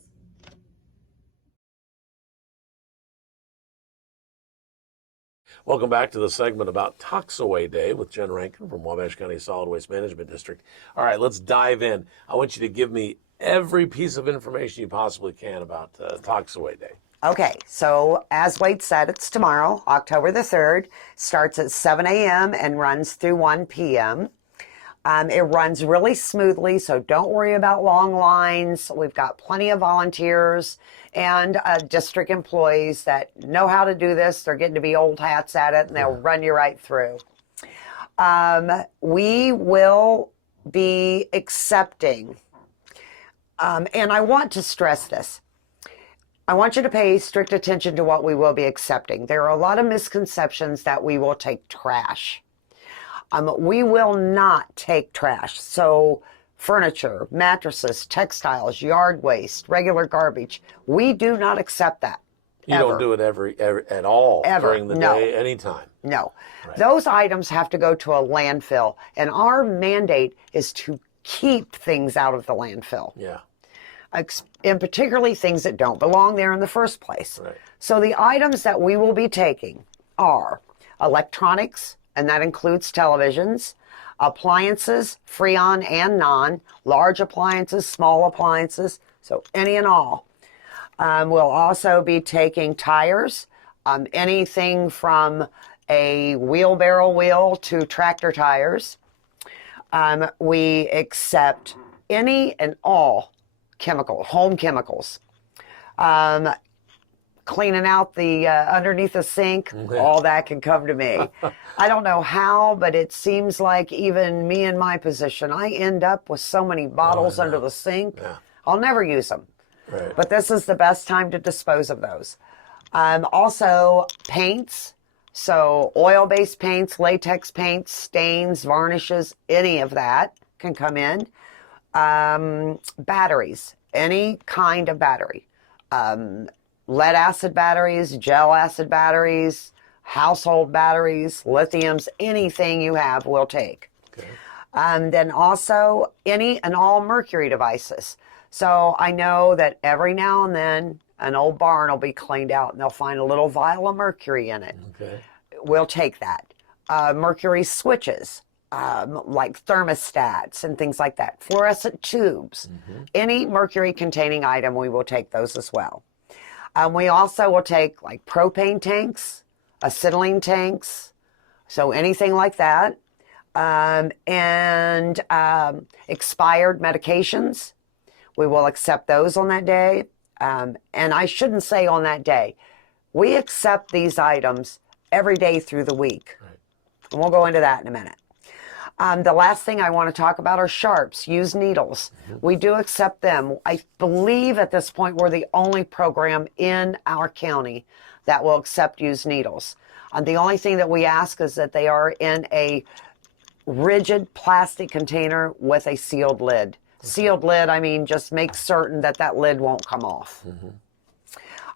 Welcome back to the segment about Toxaway Day with Jen Rankin from Wabash County Solid Waste Management District. All right, let's dive in. I want you to give me every piece of information you possibly can about Toxaway Day. Okay, so as Wade said, it's tomorrow, October the 3rd. Starts at 7 a.m. and runs through 1 p.m. It runs really smoothly, so don't worry about long lines. We've got plenty of volunteers and district employees that know how to do this. They're getting to be old hats at it, and they'll run you right through. We will be accepting, and I want to stress this. I want you to pay strict attention to what we will be accepting. There are a lot of misconceptions that we will take trash. We will not take trash. So furniture, mattresses, textiles, yard waste, regular garbage. We do not accept that. You don't do it at all during the day, anytime. No. Right. Those items have to go to a landfill, and our mandate is to keep things out of the landfill. Yeah. And particularly things that don't belong there in the first place. Right. So the items that we will be taking are electronics, and that includes televisions, appliances, Freon and non, large appliances, small appliances, so any and all. We'll also be taking tires, anything from a wheelbarrow wheel to tractor tires. We accept any and all home chemicals. Cleaning out the underneath the sink, all that can come to me. I don't know how, but it seems like even me in my position, I end up with so many bottles under the sink. Yeah. I'll never use them. Right. But this is the best time to dispose of those. Also, paints. So oil-based paints, latex paints, stains, varnishes, any of that can come in. Batteries, any kind of battery. Lead acid batteries, gel acid batteries, household batteries, lithiums, anything you have, we'll take. Okay. Then also any and all mercury devices. So I know that every now and then an old barn will be cleaned out and they'll find a little vial of mercury in it. Okay. We'll take that. Mercury switches, like thermostats and things like that. Fluorescent tubes. Any mercury containing item, we will take those as well. We also will take like propane tanks, acetylene tanks, so anything like that. and expired medications. We will accept those on that day. And I shouldn't say on that day. We accept these items every day through the week. Right. And we'll go into that in a minute. The last thing I want to talk about are sharps, used needles. We do accept them. I believe at this point we're the only program in our county that will accept used needles. The only thing that we ask is that they are in a rigid plastic container with a sealed lid. Okay. Sealed lid, I mean, just make certain that that lid won't come off.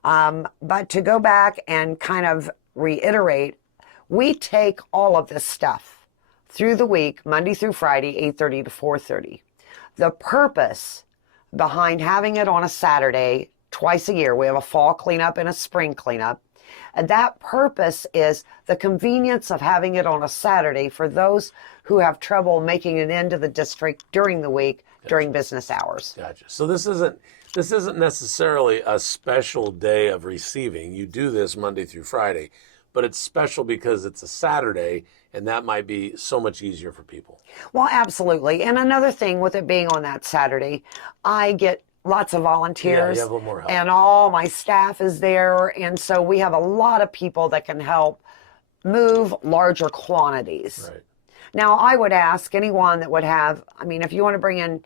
But to go back and kind of reiterate, we take all of this stuff through the week, Monday through Friday, 8:30 to 4:30. The purpose behind having it on a Saturday twice a year, we have a fall cleanup and a spring cleanup, and that purpose is the convenience of having it on a Saturday for those who have trouble making it into the district during the week, during business hours. Gotcha. So this isn't necessarily a special day of receiving. You do this Monday through Friday, but it's special because it's a Saturday, and that might be so much easier for people. Well, absolutely. And another thing with it being on that Saturday, I get lots of volunteers. Yeah, you have a little more help. And all my staff is there. And so we have a lot of people that can help move larger quantities. Right. Now, I would ask anyone that would have, I mean, if you want to bring in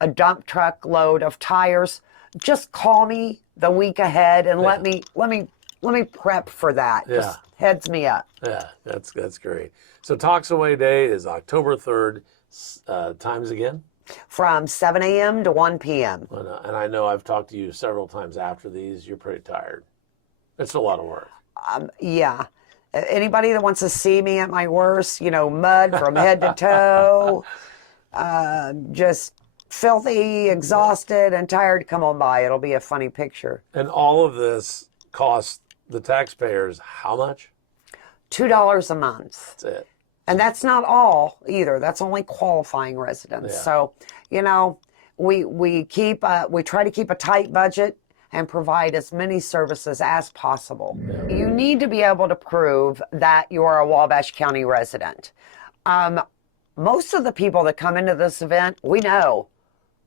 a dump truck load of tires, just call me the week ahead and let me prep for that. Yeah. Just heads me up. Yeah, that's great. So Talks Away Day is October 3rd. Times again? From 7 a.m. to 1 p.m. And I know I've talked to you several times after these. You're pretty tired. It's a lot of work. Yeah. Anybody that wants to see me at my worst, mud from head to toe, just filthy, exhausted, and tired, come on by. It'll be a funny picture. And all of this costs the taxpayers how much? $2 a month. That's it. And that's not all either. That's only qualifying residents. Yeah. So, we try to keep a tight budget and provide as many services as possible. Yeah. You need to be able to prove that you are a Wabash County resident. Most of the people that come into this event, we know.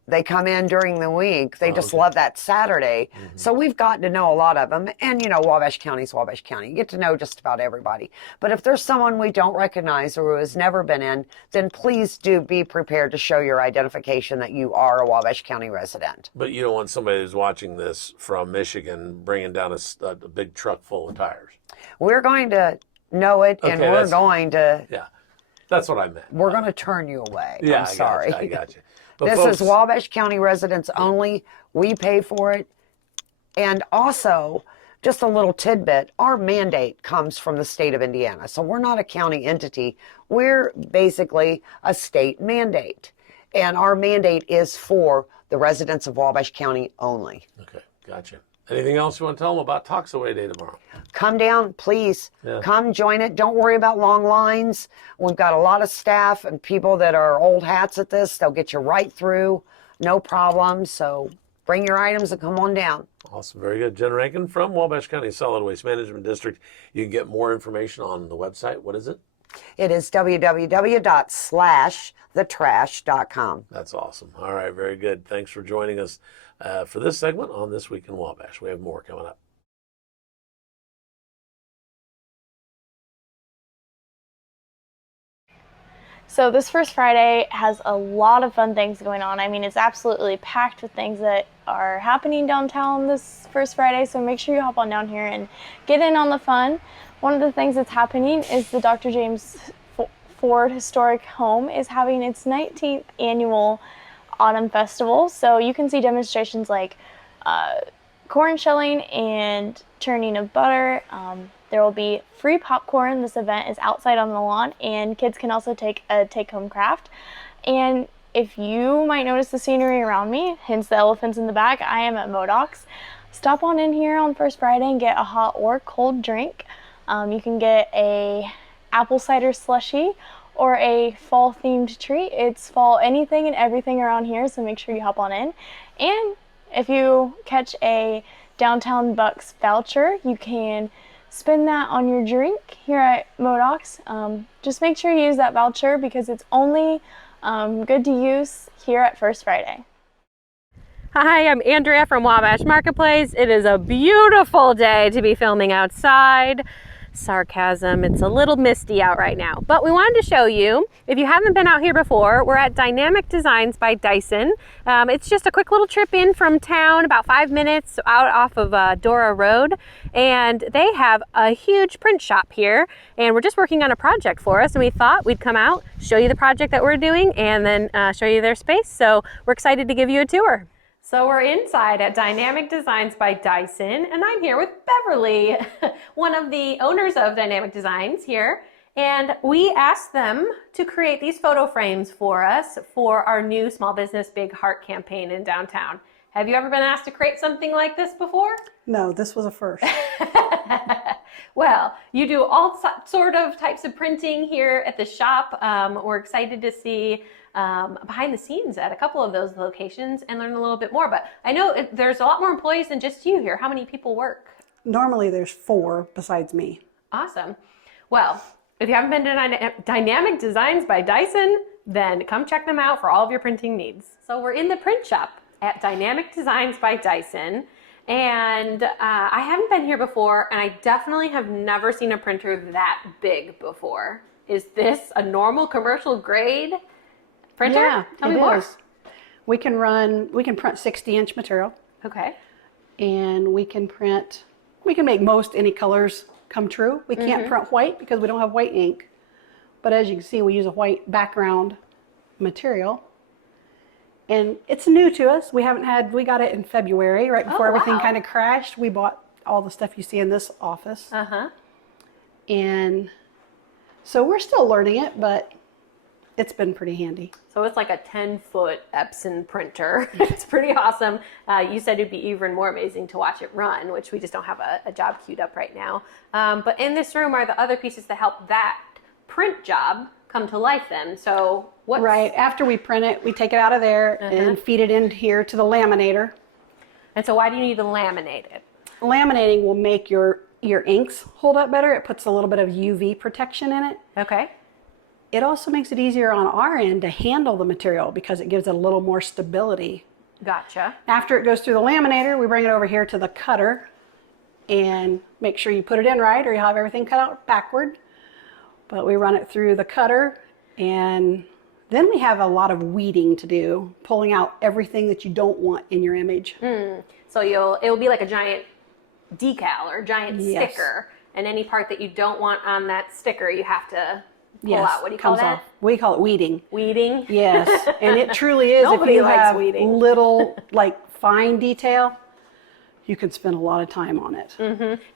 They come in during the week. They just love that Saturday. Mm-hmm. So we've gotten to know a lot of them. And, Wabash County's Wabash County. You get to know just about everybody. But if there's someone we don't recognize or who has never been in, then please do be prepared to show your identification that you are a Wabash County resident. But you don't want somebody who's watching this from Michigan bringing down a big truck full of tires. We're going to know it, and we're going to... Yeah, that's what I meant. We're going to turn you away. Yeah, I'm sorry. I got you. But this folks, is Wabash County residents only. We pay for it. And also, just a little tidbit, our mandate comes from the state of Indiana. So we're not a county entity. We're basically a state mandate. And our mandate is for the residents of Wabash County only. Okay, gotcha. Anything else you want to tell them about Talks Away Day tomorrow? Come down, please. Yeah. Come join it. Don't worry about long lines. We've got a lot of staff and people that are old hats at this. They'll get you right through. No problem. So bring your items and come on down. Awesome. Very good. Jen Rankin from Wabash County Solid Waste Management District. You can get more information on the website. What is it? It is www.slashthetrash.com. That's awesome. All right. Very good. Thanks for joining us for this segment on This Week in Wabash. We have more coming up. So this first Friday has a lot of fun things going on. I mean, it's absolutely packed with things that are happening downtown this first Friday, so make sure you hop on down here and get in on the fun. One of the things that's happening is the Dr. James Ford Historic Home is having its 19th annual Autumn Festival, so you can see demonstrations like corn shelling and churning of butter. There will be free popcorn. This event is outside on the lawn, and kids can also take a take-home craft. And if you might notice the scenery around me, hence the elephants in the back, I am at Modoc's. Stop on in here on First Friday and get a hot or cold drink. You can get a apple cider slushie or a fall-themed treat. It's fall anything and everything around here, so make sure you hop on in. And if you catch a Downtown Bucks voucher, you can spend that on your drink here at Modocs, just make sure you use that voucher because it's only good to use here at First Friday. Hi, I'm Andrea from Wabash Marketplace. It is a beautiful day to be filming outside. Sarcasm, it's a little misty out right now, but we wanted to show you, if you haven't been out here before, we're at Dynamic Designs by Dyson. It's just a quick little trip in from town, about 5 minutes out off of Dora Road, and they have a huge print shop here, and we're just working on a project for us, and we thought we'd come out, show you the project that we're doing, and then show you their space. So we're excited to give you a tour. So we're inside at Dynamic Designs by Dyson, and I'm here with Beverly, one of the owners of Dynamic Designs here, and we asked them to create these photo frames for us for our new Small Business Big Heart campaign in downtown. Have you ever been asked to create something like this before? No, this was a first. Well, you do all sort of types of printing here at the shop. We're excited to see behind the scenes at a couple of those locations and learn a little bit more. But I know there's a lot more employees than just you here. How many people work? Normally there's 4 besides me. Awesome. Well, if you haven't been to Dynamic Designs by Dyson, then come check them out for all of your printing needs. So we're in the print shop at Dynamic Designs by Dyson. And I haven't been here before, and I definitely have never seen a printer that big before. Is this a normal commercial grade printer? Yeah, Tell me it more. is. We can print 60-inch material, Okay. and we can make most any colors come true. We can't print white because we don't have white ink. But as you can see, we use a white background material. And it's new to us. We got it in February, right before everything kind of crashed. We bought all the stuff you see in this office. And so we're still learning it, but it's been pretty handy. So it's like a 10-foot Epson printer. It's pretty awesome. You said it'd be even more amazing to watch it run, which we just don't have a job queued up right now. But in this room are the other pieces to help that print job come to life then. So what? Right, after we print it, we take it out of there and feed it in here to the laminator. And so why do you need to laminate it? Laminating will make your inks hold up better. It puts a little bit of UV protection in it. Okay. It also makes it easier on our end to handle the material because it gives it a little more stability. Gotcha. After it goes through the laminator, we bring it over here to the cutter and make sure you put it in right or you'll have everything cut out backward. But we run it through the cutter, and then we have a lot of weeding to do, pulling out everything that you don't want in your image. So it'll be like a giant decal or giant sticker, and any part that you don't want on that sticker, you have to pull out. What do you call that? Off. We call it weeding. Weeding? Yes, and it truly is. Nobody if you likes have weeding. little, fine detail, you can spend a lot of time on it.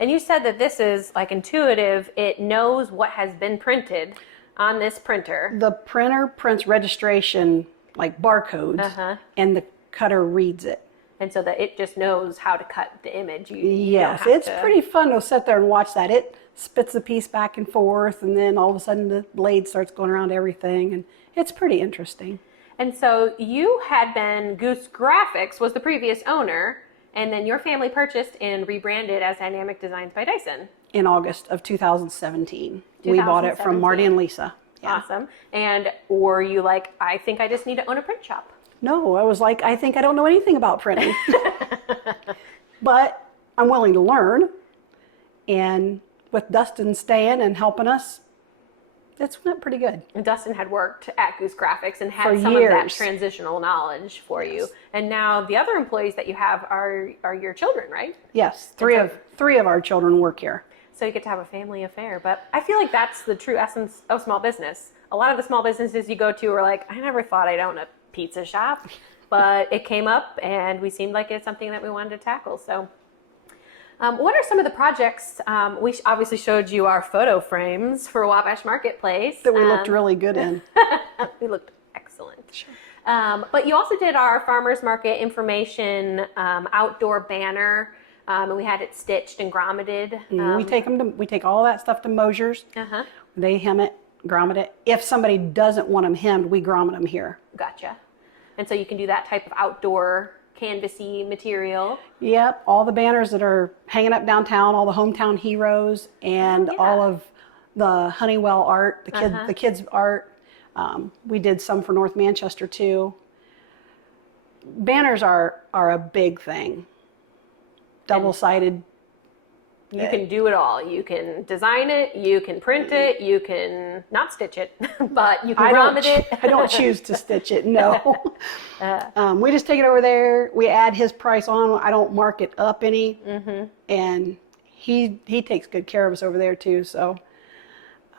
And you said that this is like intuitive. It knows what has been printed on this printer. The printer prints registration, like barcodes, and the cutter reads it. And so that it just knows how to cut the image. Yes, it's pretty fun to sit there and watch that. It spits the piece back and forth, and then all of a sudden the blade starts going around everything, and it's pretty interesting. And so you had been, Goose Graphics was the previous owner, and then your family purchased and rebranded as Dynamic Designs by Dyson. In August of 2017. We bought it from Marty and Lisa. Yeah. Awesome. And were you like, I think I just need to own a print shop? No, I was like, I think I don't know anything about printing. But I'm willing to learn. And with Dustin staying and helping us, it's went pretty good. And Dustin had worked at Goose Graphics and had For some of that years. transitional knowledge for you. And now the other employees that you have are your children, right? Yes, three of our children work here. So you get to have a family affair. But I feel like that's the true essence of small business. A lot of the small businesses you go to are like, I never thought I'd own a pizza shop, but it came up and we seemed like it's something that we wanted to tackle. So what are some of the projects? We obviously showed you our photo frames for Wabash Marketplace. That we looked really good in. We looked excellent. Sure. But you also did our farmers market information outdoor banner, and we had it stitched and grommeted. We take all that stuff to Mosier's. They hem it, grommet it. If somebody doesn't want them hemmed, we grommet them here. Gotcha. And so you can do that type of outdoor canvasy material. Yep, all the banners that are hanging up downtown, all the hometown heroes, and all of the Honeywell art, the kids' art. We did some for North Manchester too. Banners are a big thing. Double-sided. You can do it all. You can design it, you can print it, you can not stitch it, but you can grommet it. I don't choose to stitch it, no. We just take it over there. We add his price on. I don't mark it up any. And he takes good care of us over there too. So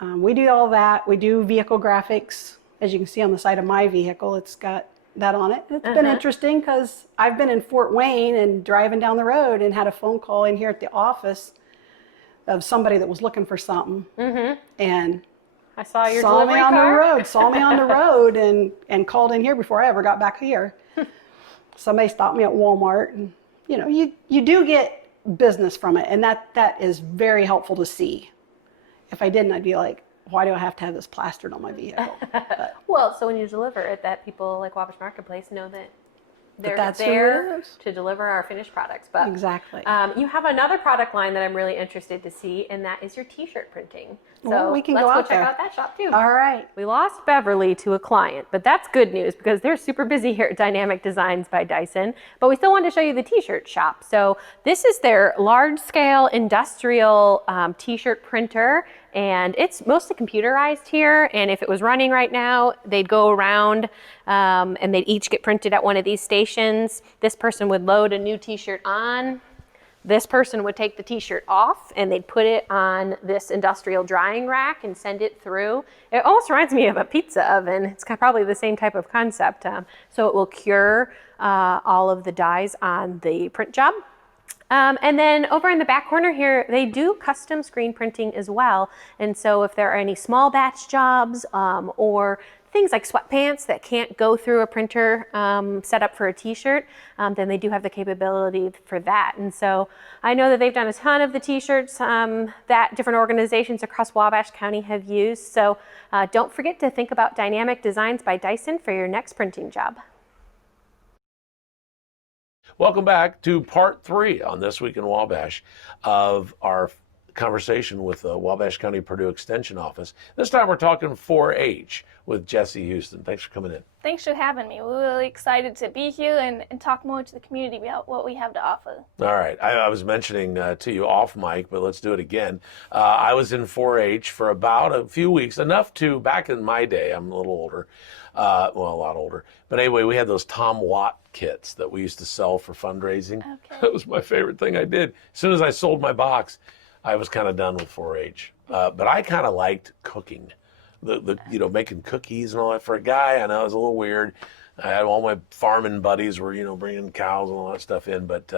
we do all that. We do vehicle graphics. As you can see on the side of my vehicle, it's got that on it. It's been interesting because I've been in Fort Wayne and driving down the road and had a phone call in here at the office of somebody that was looking for something. And I saw your saw me delivery on car. the road, saw me on the road and called in here before I ever got back here. Somebody stopped me at Walmart, and you do get business from it, and that is very helpful to see. If I didn't, I'd be like, why do I have to have this plastered on my vehicle? But, Well, so when you deliver it, that people like Wabash Marketplace know that they're that's who there it is. to deliver our finished products. But Exactly. you have another product line that I'm really interested to see, and that is your T-shirt printing. So Well, we can let's go go out check there. out that shop too. All right. We lost Beverly to a client, but that's good news because they're super busy here at Dynamic Designs by Dyson. But we still wanted to show you the T-shirt shop. So this is their large-scale industrial T-shirt printer, and it's mostly computerized here. And if it was running right now, they'd go around and they'd each get printed at one of these stations. This person would load a new T-shirt on. This person would take the T-shirt off and they'd put it on this industrial drying rack and send it through. It almost reminds me of a pizza oven. It's probably the same type of concept. So it will cure all of the dyes on the print job. And then over in the back corner here, they do custom screen printing as well. And so if there are any small batch jobs or things like sweatpants that can't go through a printer set up for a T-shirt, then they do have the capability for that. And so I know that they've done a ton of the T-shirts that different organizations across Wabash County have used. So don't forget to think about Dynamic Designs by Dyson for your next printing job. Welcome back to part 3 on This Week in Wabash of our conversation with the Wabash County Purdue Extension Office. This time we're talking 4-H with Jesse Houston. Thanks for coming in. Thanks for having me. We're really excited to be here and talk more to the community about what we have to offer. All right. I was mentioning to you off mic, but let's do it again. I was in 4-H for about a few weeks, enough to, back in my day, I'm a little older, well, a lot older. But anyway, we had those Tom Watt kits that we used to sell for fundraising. Okay. That was my favorite thing I did. As soon as I sold my box, I was kind of done with 4-H. But I kind of liked cooking. Making cookies and all that. For a guy, I know it was a little weird. I had all my farming buddies were, bringing cows and all that stuff in. But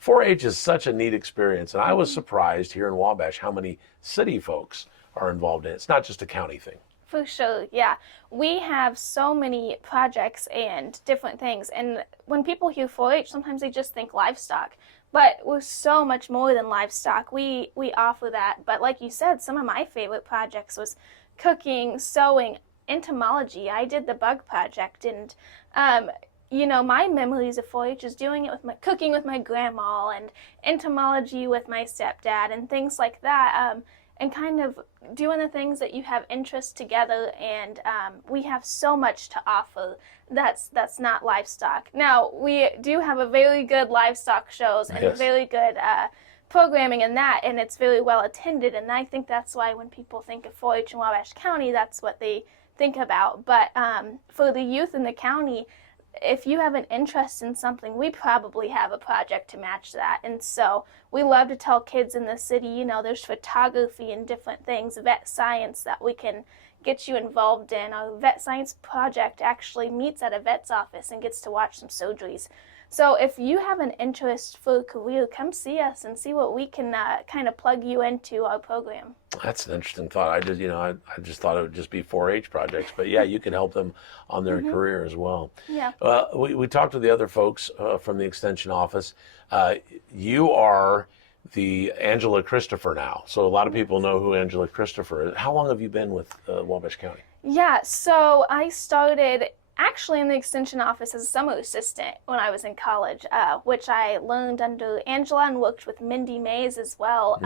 4-H is such a neat experience. And I was surprised here in Wabash how many city folks are involved in it. It's not just a county thing. For sure, yeah. We have so many projects and different things. And when people hear 4-H, sometimes they just think livestock. But we're so much more than livestock. We offer that. But like you said, some of my favorite projects was cooking, sewing, entomology. I did the bug project, and my memories of 4-H is doing it with cooking with my grandma, and entomology with my stepdad, and things like that. And kind of doing the things that you have interest together, and we have so much to offer that's not livestock. Now, we do have a very good livestock shows and Yes. very good programming in that, and it's very well attended, and I think that's why when people think of 4-H in Wabash County, that's what they think about. But for the youth in the county, if you have an interest in something, we probably have a project to match that. And so we love to tell kids in the city, there's photography and different things, vet science that we can get you involved in. Our vet science project actually meets at a vet's office and gets to watch some surgeries. So if you have an interest for a career, come see us and see what we can kind of plug you into our program. That's an interesting thought. I just thought it would just be 4-H projects, but yeah, you can help them on their career as well. Yeah. We talked to the other folks from the extension office. You are the Angela Christopher now, so a lot of people know who Angela Christopher is. How long have you been with Wabash County? Yeah, so I started actually in the extension office as a summer assistant when I was in college, which I learned under Angela and worked with Mindy Mays as well.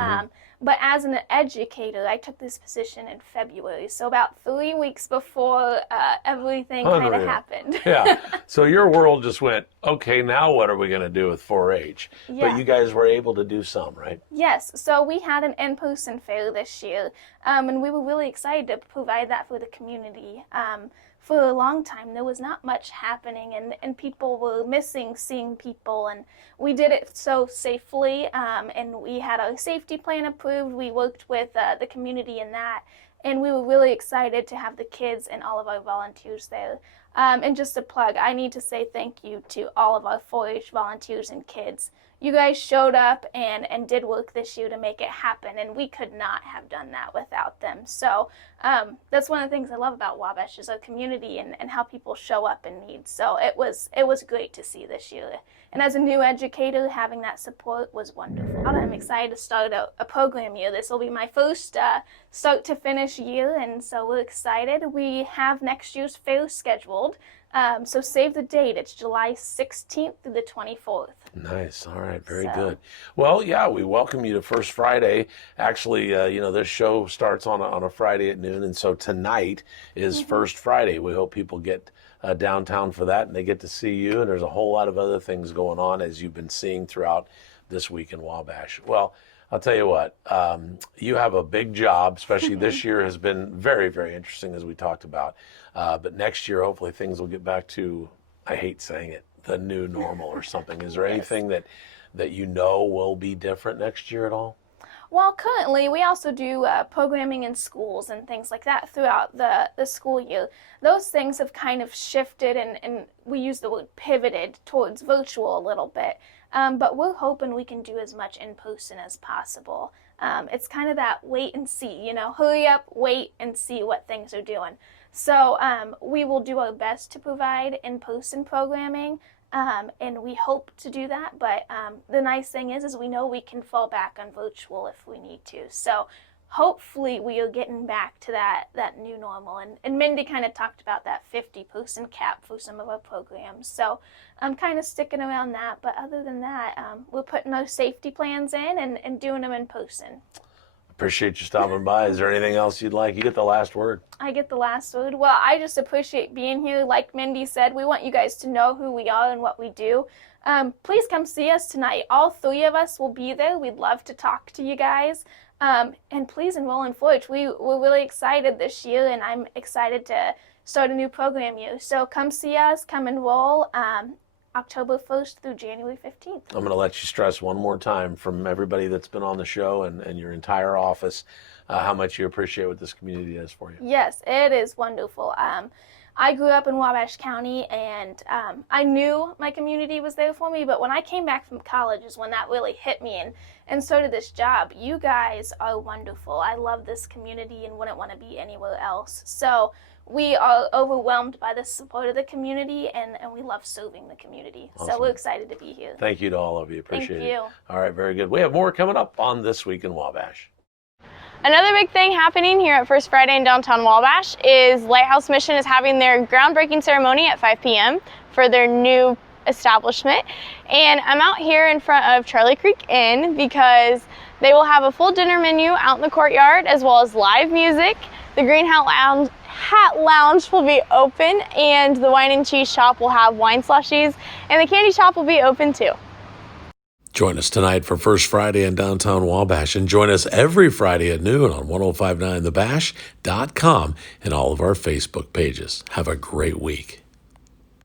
But as an educator, I took this position in February, so about 3 weeks before everything kind of Unreal. happened. Yeah. So your world just went, okay, now what are we going to do with 4-H? Yeah. But you guys were able to do some, right? Yes, so we had an in-person fair this year, and we were really excited to provide that for the community. For a long time, there was not much happening, and people were missing seeing people, and we did it so safely, and we had our safety plan approved. We worked with the community in that, and we were really excited to have the kids and all of our volunteers there. And just a plug, I need to say thank you to all of our 4-H volunteers and kids. You guys showed up and did work this year to make it happen, and we could not have done that without them. So that's one of the things I love about Wabash is our community and how people show up in need. So it was great to see this year. And as a new educator, having that support was wonderful. I'm excited to start a program year. This will be my first start to finish year, and so we're excited. We have next year's fair scheduled. So save the date. It's July 16th through the 24th. Nice. All right. Very good. Well, yeah, we welcome you to First Friday. Actually, this show starts on a Friday at noon, and so tonight is First Friday. We hope people get downtown for that, and they get to see you. And there's a whole lot of other things going on, as you've been seeing throughout this week in Wabash. Well, I'll tell you what, you have a big job, especially this year has been very, very interesting, as we talked about. But next year, hopefully things will get back to, I hate saying it, the new normal or something. Is there anything that you know will be different next year at all? Well, currently we also do programming in schools and things like that throughout the school year. Those things have kind of shifted, and we use the word pivoted towards virtual a little bit. But we're hoping we can do as much in person as possible. It's kind of that wait and see, hurry up, wait and see what things are doing. So we will do our best to provide in-person programming, and we hope to do that. But the nice thing is we know we can fall back on virtual if we need to. So hopefully we are getting back to that new normal. And Mindy kind of talked about that 50-person cap for some of our programs. So I'm kind of sticking around that. But other than that, we're putting our safety plans in and doing them in person. Appreciate you stopping by. Is there anything else you'd like? You get the last word. I get the last word. Well, I just appreciate being here. Like Mindy said, we want you guys to know who we are and what we do. Please come see us tonight. All 3 of us will be there. We'd love to talk to you guys. And please enroll in 4-H. We're really excited this year, and I'm excited to start a new program year. So come see us, come enroll. October 1st through January 15th. I'm going to let you stress one more time from everybody that's been on the show and your entire office how much you appreciate what this community is for you. Yes, it is wonderful. I grew up in Wabash County, and I knew my community was there for me, but when I came back from college is when that really hit me, and so did this job. You guys are wonderful. I love this community and wouldn't want to be anywhere else. So we are overwhelmed by the support of the community, and we love serving the community. Awesome. So we're excited to be here. Thank you to all of you. Appreciate it. Thank you. All right, very good. We have more coming up on This Week in Wabash. Another big thing happening here at First Friday in downtown Wabash is Lighthouse Mission is having their groundbreaking ceremony at 5 p.m. for their new establishment. And I'm out here in front of Charlie Creek Inn because they will have a full dinner menu out in the courtyard as well as live music. The Green Hat Lounge will be open, and the wine and cheese shop will have wine slushies, and the candy shop will be open too. Join us tonight for First Friday in downtown Wabash, and join us every Friday at noon on 1059thebash.com and all of our Facebook pages. Have a great week.